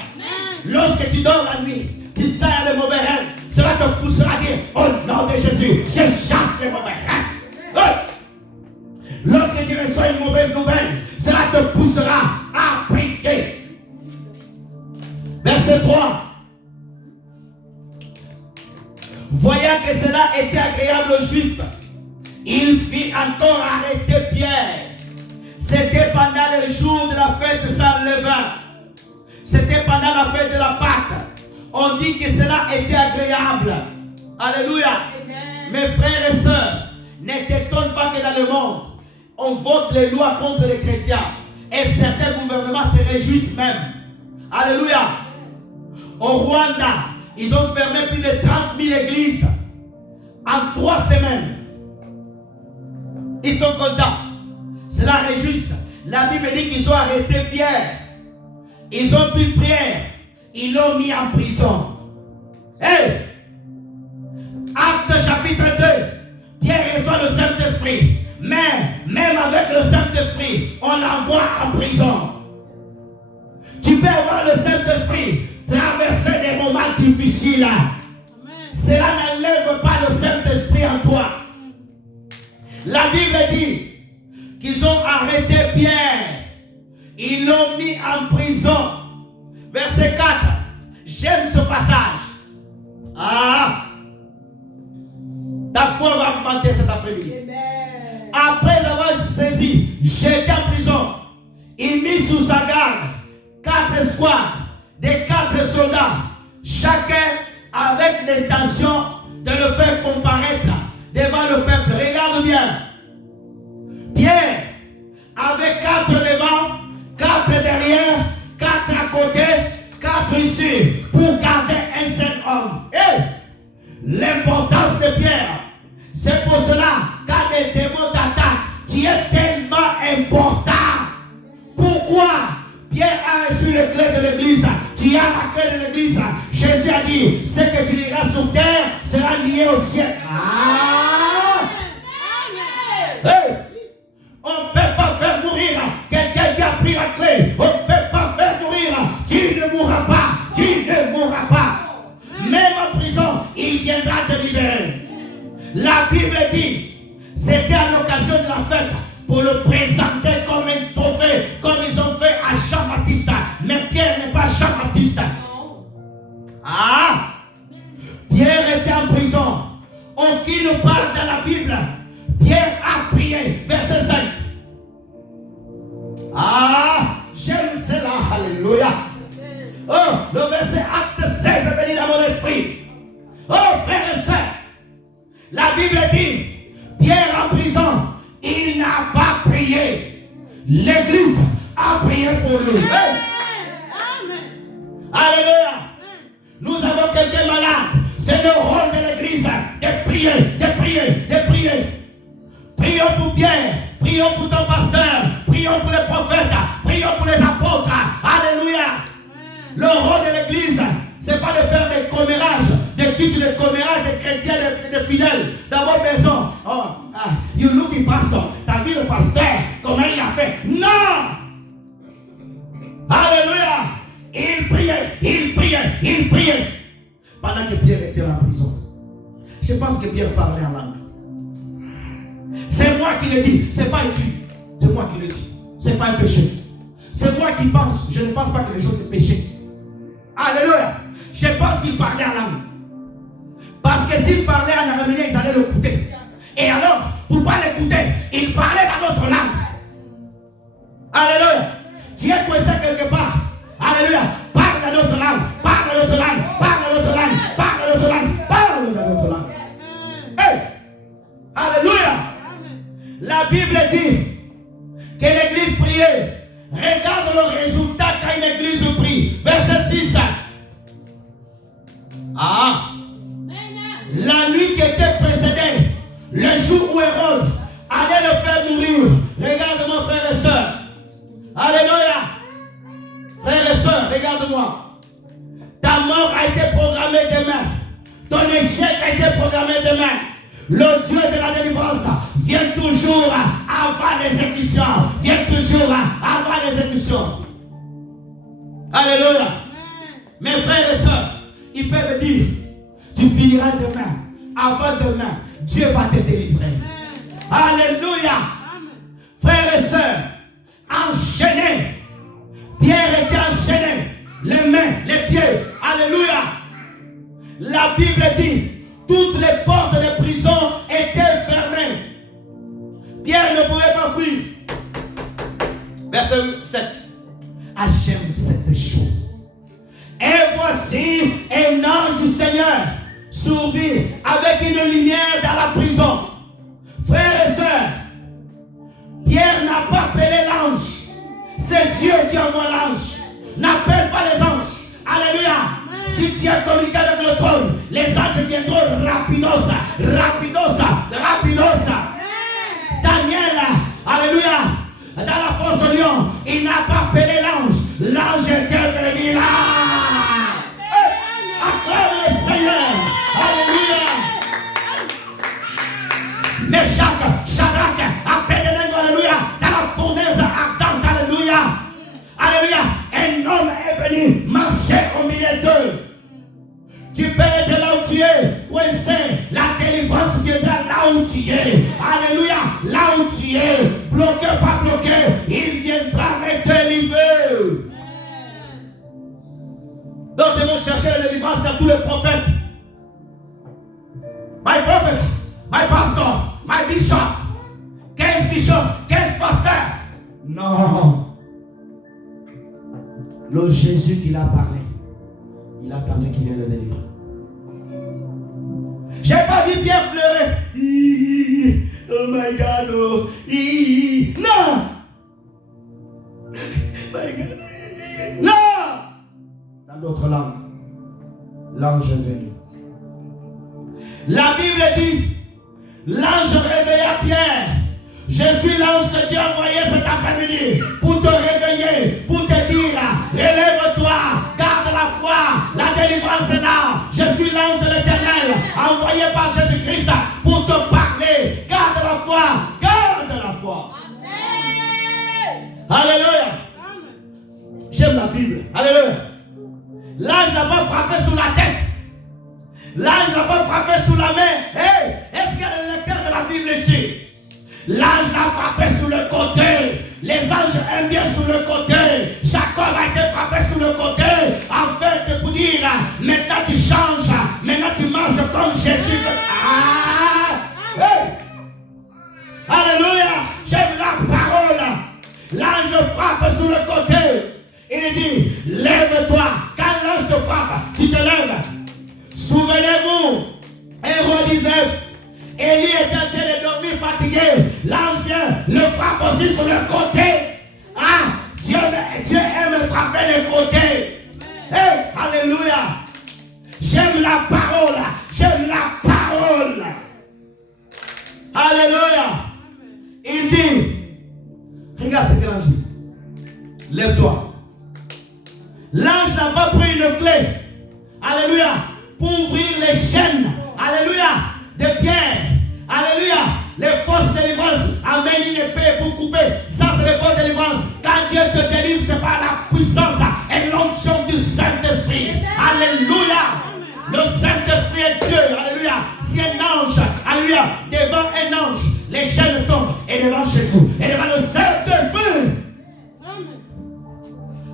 Lorsque tu dors la nuit, tu sens le mauvais rêve, cela te poussera à dire, au nom de Jésus, je chasse les mauvais rêves. Hey. Lorsque tu reçois une mauvaise nouvelle, cela te poussera à prier. Verset 3. Voyant que cela était agréable aux Juifs, il fit encore arrêter Pierre. C'était pendant le jour de la fête sans levain. C'était pendant la fête de la Pâque. On dit que cela était agréable. Alléluia. Amen. Mes frères et sœurs, ne t'étonne pas que dans le monde, on vote les lois contre les chrétiens. Et certains gouvernements se réjouissent même. Alléluia. Au Rwanda, ils ont fermé plus de 30 000 églises en 3 semaines. Ils sont contents. Cela réjouisse. La Bible dit qu'ils ont arrêté Pierre. Ils ont pris Pierre. Ils l'ont mis en prison. Hey! Acte chapitre 2. Pierre reçoit le Saint-Esprit. Mais même avec le Saint-Esprit, on l'envoie en prison. Tu peux avoir le Saint-Esprit, traverser des moments difficiles. Amen. Cela n'enlève pas le Saint-Esprit en toi. La Bible dit qu'ils ont arrêté Pierre. Ils l'ont mis en prison. Verset 4. J'aime ce passage. Ah! Ta foi va augmenter cet après-midi. Après avoir saisi, jeté en prison, il mit sous sa garde 4 escouades de 4 soldats, chacun avec l'intention de le faire comparaître devant le peuple. Regarde bien. Pierre avec 4 devant, 4 derrière, 4 à côté, 4 ici, pour garder un seul homme. Et l'importance de Pierre, c'est pour cela, quand les démons t'attaquent, tu es tellement important. Pourquoi? Pierre a reçu les clés de l'église. Tu as la clé de l'église. Jésus a dit, ce que tu liras sur terre sera lié au ciel. Ah! Hey! On ne peut pas faire mourir quelqu'un qui a pris la clé. On ne peut pas faire mourir. Tu ne mourras pas. Tu ne mourras pas. Même en prison, il viendra te libérer. La Bible dit, c'était à l'occasion de la fête pour le présenter comme un trophée, comme ils ont fait à Jean-Baptiste. Mais Pierre n'est pas Jean-Baptiste. Ah! Pierre était en prison. Qui nous parle dans la Bible. Pierre a prié. Verset 5. Ah! J'aime cela. Alléluia. Oh, le verset acte 16 est venu dans mon esprit. Oh, frères et sœurs. La Bible dit, Pierre en prison, il n'a pas prié. L'église a prié pour lui. Hey. Alléluia. Nous avons quelqu'un malade. C'est le rôle de l'église de prier, de prier, de prier. Prions pour Pierre, prions pour ton pasteur, prions pour les prophètes, prions pour les apôtres. Alléluia. Le rôle de l'église, ce n'est pas de faire des commérages, des cultes de commérages, des chrétiens, des fidèles dans vos maisons. Oh, you looking pastor, t'as vu le pasteur, comment il a fait? Non! Alléluia! Il priait, il priait, il priait. Pendant que Pierre était en prison. Je pense que Pierre parlait en langue. C'est moi qui le dis, c'est pas écrit. C'est moi qui le dis. C'est pas un péché. C'est moi qui pense. Je ne pense pas que les choses sont péché. Alléluia. Je pense qu'il parlait en langue. Parce que s'il parlait en araméen, ils allaient l'écouter. Et alors, pour ne pas l'écouter, il parlait dans notre langue. Alléluia. Tu es coincé quelque part. Alléluia. Parle dans notre langue. Parle dans notre langue. Parle dans notre langue. Parle dans notre langue. Parle dans notre langue. Hey. Alléluia. La Bible dit que l'église priait. Regarde le résultat quand une église prie. Verset 6. Ah. La nuit qui était précédée, le jour où Hérode allait le faire mourir. Regarde-moi, frères et sœurs. Alléluia. Frères et sœurs, regarde-moi. Ta mort a été programmée demain. Ton échec a été programmé demain. Le Dieu de la délivrance vient toujours avant l'exécution. Vient toujours avant l'exécution. Alléluia. Mes frères et sœurs, ils peuvent dire, tu finiras demain. Avant demain, Dieu va te délivrer. Alléluia. Frères et sœurs, enchaînés. Pierre était enchaîné. Les mains, les pieds. Alléluia. La Bible dit, toutes les portes de prison étaient fermées. Pierre ne pouvait pas fuir. Verset 7. Ah, j'aime cette chose. Et voici un ange du Seigneur survit avec une lumière dans la prison. Frères et sœurs, Pierre n'a pas appelé l'ange. C'est Dieu qui envoie l'ange. N'appelle pas les anges. Alléluia. Si tu as communiqué avec le trône, les anges viendront rapidos. Daniel, alléluia, dans la fosse lion, il n'a pas appelé l'ange. L'ange était venu là. Acclame le Seigneur. Alléluia. Meshach, Shadrach, Abednego, alléluia, dans la fournaise ardente, alléluia. Alléluia. Un homme est venu marcher au milieu d'eux. Tu peux être là où tu es, coincé. La délivrance viendra là où tu es. Alléluia. Là où tu es, bloqué, pas bloqué, il viendra me délivrer. Donc, ils vont chercher la délivrance dans tous les prophètes. My prophet, my pastor, my bishop. 15 bishops, 15 pasteurs. Non. Le Jésus qui l'a parlé, il a parlé qu'il vient le délivrer. J'ai pas vu Pierre pleurer. Oh my God, oh. Non. My God. Non. Dans d'autres langues, l'ange est venu. La Bible dit, l'ange réveilla Pierre. Je suis l'ange que Dieu a envoyé cet après-midi pour te réveiller, pour te dire, relève-toi, garde la foi, la délivrance est là. Je suis l'ange de l'Éternel, envoyé par Jésus-Christ pour te parler. Garde la foi, garde la foi. Amen. Alléluia. J'aime la Bible. Alléluia. L'ange n'a pas frappé sur la tête. L'ange n'a pas frappé sur la main. Hey, est-ce qu'il y a le lecteur de la Bible ici? L'ange l'a frappé sur le côté. Les anges aiment bien sur le côté. Jacob a été frappé sur le côté. En fait, pour dire, maintenant tu changes. Maintenant tu marches comme Jésus. Ah! Hey! Alléluia! J'aime la parole. L'ange frappe sur le côté. Il dit, lève-toi. Quand l'ange te frappe, tu te lèves. Souvenez-vous, Héros 19. Élie était en train de dormir fatigué. L'ange vient, le frappe aussi sur le côté. Ah, Dieu aime frapper les côtés. Hey, alléluia. J'aime la parole. J'aime la parole. Alléluia. Il dit, regarde ce que l'ange dit. Lève-toi. L'ange n'a pas pris une clé. Alléluia. Pour ouvrir les chaînes. Alléluia. De Pierre. Alléluia. Les fausses délivrances amènent une épée pour couper. Ça, c'est les fausses délivrances. Quand Dieu te délivre, c'est par la puissance et l'onction du Saint-Esprit. Alléluia. Le Saint-Esprit est Dieu. Alléluia. Si un ange, alléluia, devant un ange, les chaînes tombent. Et devant Jésus. Et devant le Saint-Esprit.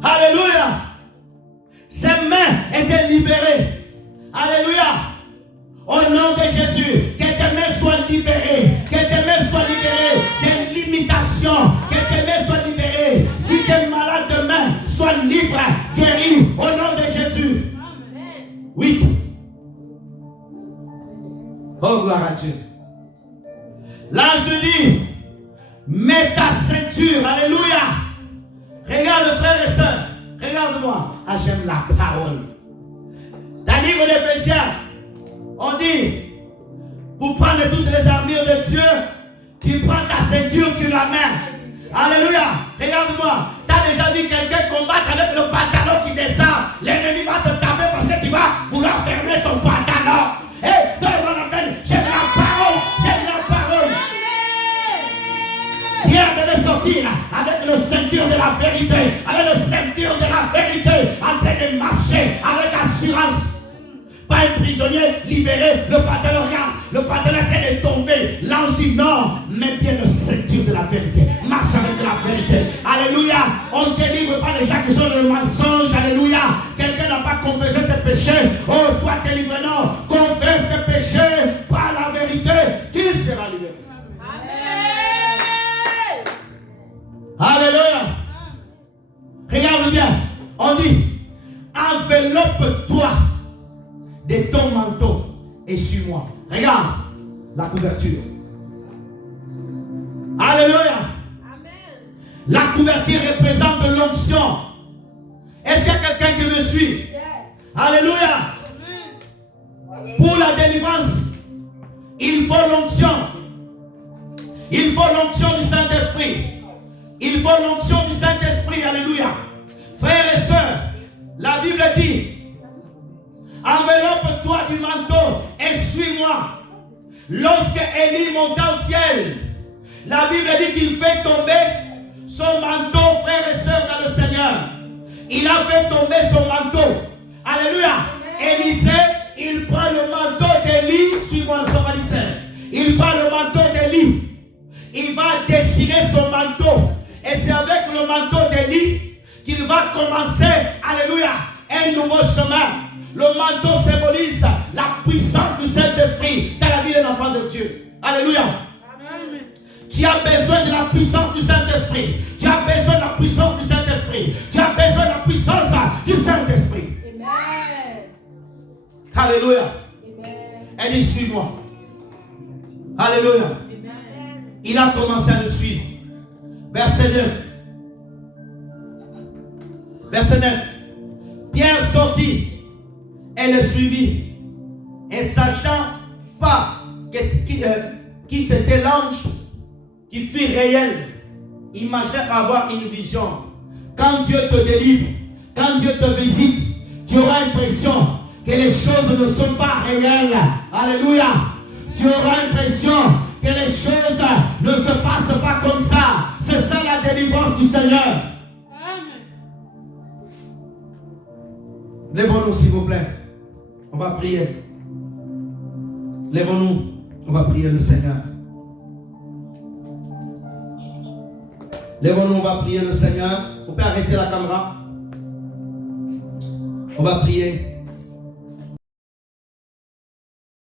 Alléluia. Ses mains été libérés. Alléluia. Au nom de Jésus, que tes mains soient libérées. Que tes mains soient libérées des limitations. Que tes mains soient libérées. Si tu es malade demain, sois libre, guéri. Au nom de Jésus. Amen. 8. Oh, gloire à Dieu. L'ange te dit, mets ta ceinture. Alléluia. Regarde, frères et sœurs. Regarde-moi. Ah, j'aime la parole. Dans le livre d'Éphésiens, on dit, pour prendre toutes les armures de Dieu, tu prends ta ceinture, tu la mets. Alléluia. Regarde-moi. Tu as déjà vu quelqu'un combattre avec le pantalon qui descend. L'ennemi va te taper parce que tu vas vouloir fermer ton pantalon. Hé, donne-moi la peine. J'aime la parole. J'aime la parole. Pierre devait sortir avec le ceinture de la vérité. Avec le ceinture de la vérité. En train de marcher avec assurance. Pas un prisonnier libéré, le pantalon, regarde, le pantalon est tombé. L'ange dit non, mets bien le ceinture de la vérité. Marche avec la vérité. Alléluia. On ne délivre pas les gens qui sont le mensonge. Alléluia. Quelqu'un n'a pas confessé tes péchés. Oh, sois délivré. Non, confesse tes péchés par la vérité, qu'il sera libéré. Amen. Alléluia. Regarde bien. On dit, enveloppe-toi de ton manteau et suis-moi. Regarde la couverture. Alléluia. Amen. La couverture représente l'onction. Est-ce qu'il y a quelqu'un qui me suit? Yes. Alléluia. Amen. Pour la délivrance, il faut l'onction. Il faut l'onction du Saint-Esprit. Il faut l'onction du Saint-Esprit. Alléluia. Frères et sœurs, la Bible dit, enveloppe-toi du manteau et suis-moi. Lorsque Élie monta au ciel, la Bible dit qu'il fait tomber son manteau, frères et sœurs, dans le Seigneur. Il a fait tomber son manteau. Alléluia. Élisée, il prend le manteau d'Élie. Suis-moi, le sommalicien. Il prend le manteau d'Élie. Il va déchirer son manteau. Et c'est avec le manteau d'Élie qu'il va commencer, alléluia, un nouveau chemin. Le manteau symbolise la puissance du Saint-Esprit dans la vie d'un enfant de Dieu. Alléluia. Amen. Tu as besoin de la puissance du Saint-Esprit. Tu as besoin de la puissance du Saint-Esprit. Tu as besoin de la puissance du Saint-Esprit. Amen. Alléluia. Amen. Elle dit, suis-moi. Alléluia. Amen. Il a commencé à le suivre. Verset 9. Verset 9. Pierre sortit et le suivit. Et sachant pas qui c'était l'ange qui fut réel, imaginez avoir une vision. Quand Dieu te délivre, quand Dieu te visite, tu auras l'impression que les choses ne sont pas réelles. Alléluia. Tu auras l'impression que les choses ne se passent pas comme ça. C'est ça la délivrance du Seigneur. Amen. Lèvons-nous s'il vous plaît. On va prier. Lèvons-nous. On va prier le Seigneur. Lèvons-nous, on va prier le Seigneur. On peut arrêter la caméra. On va prier.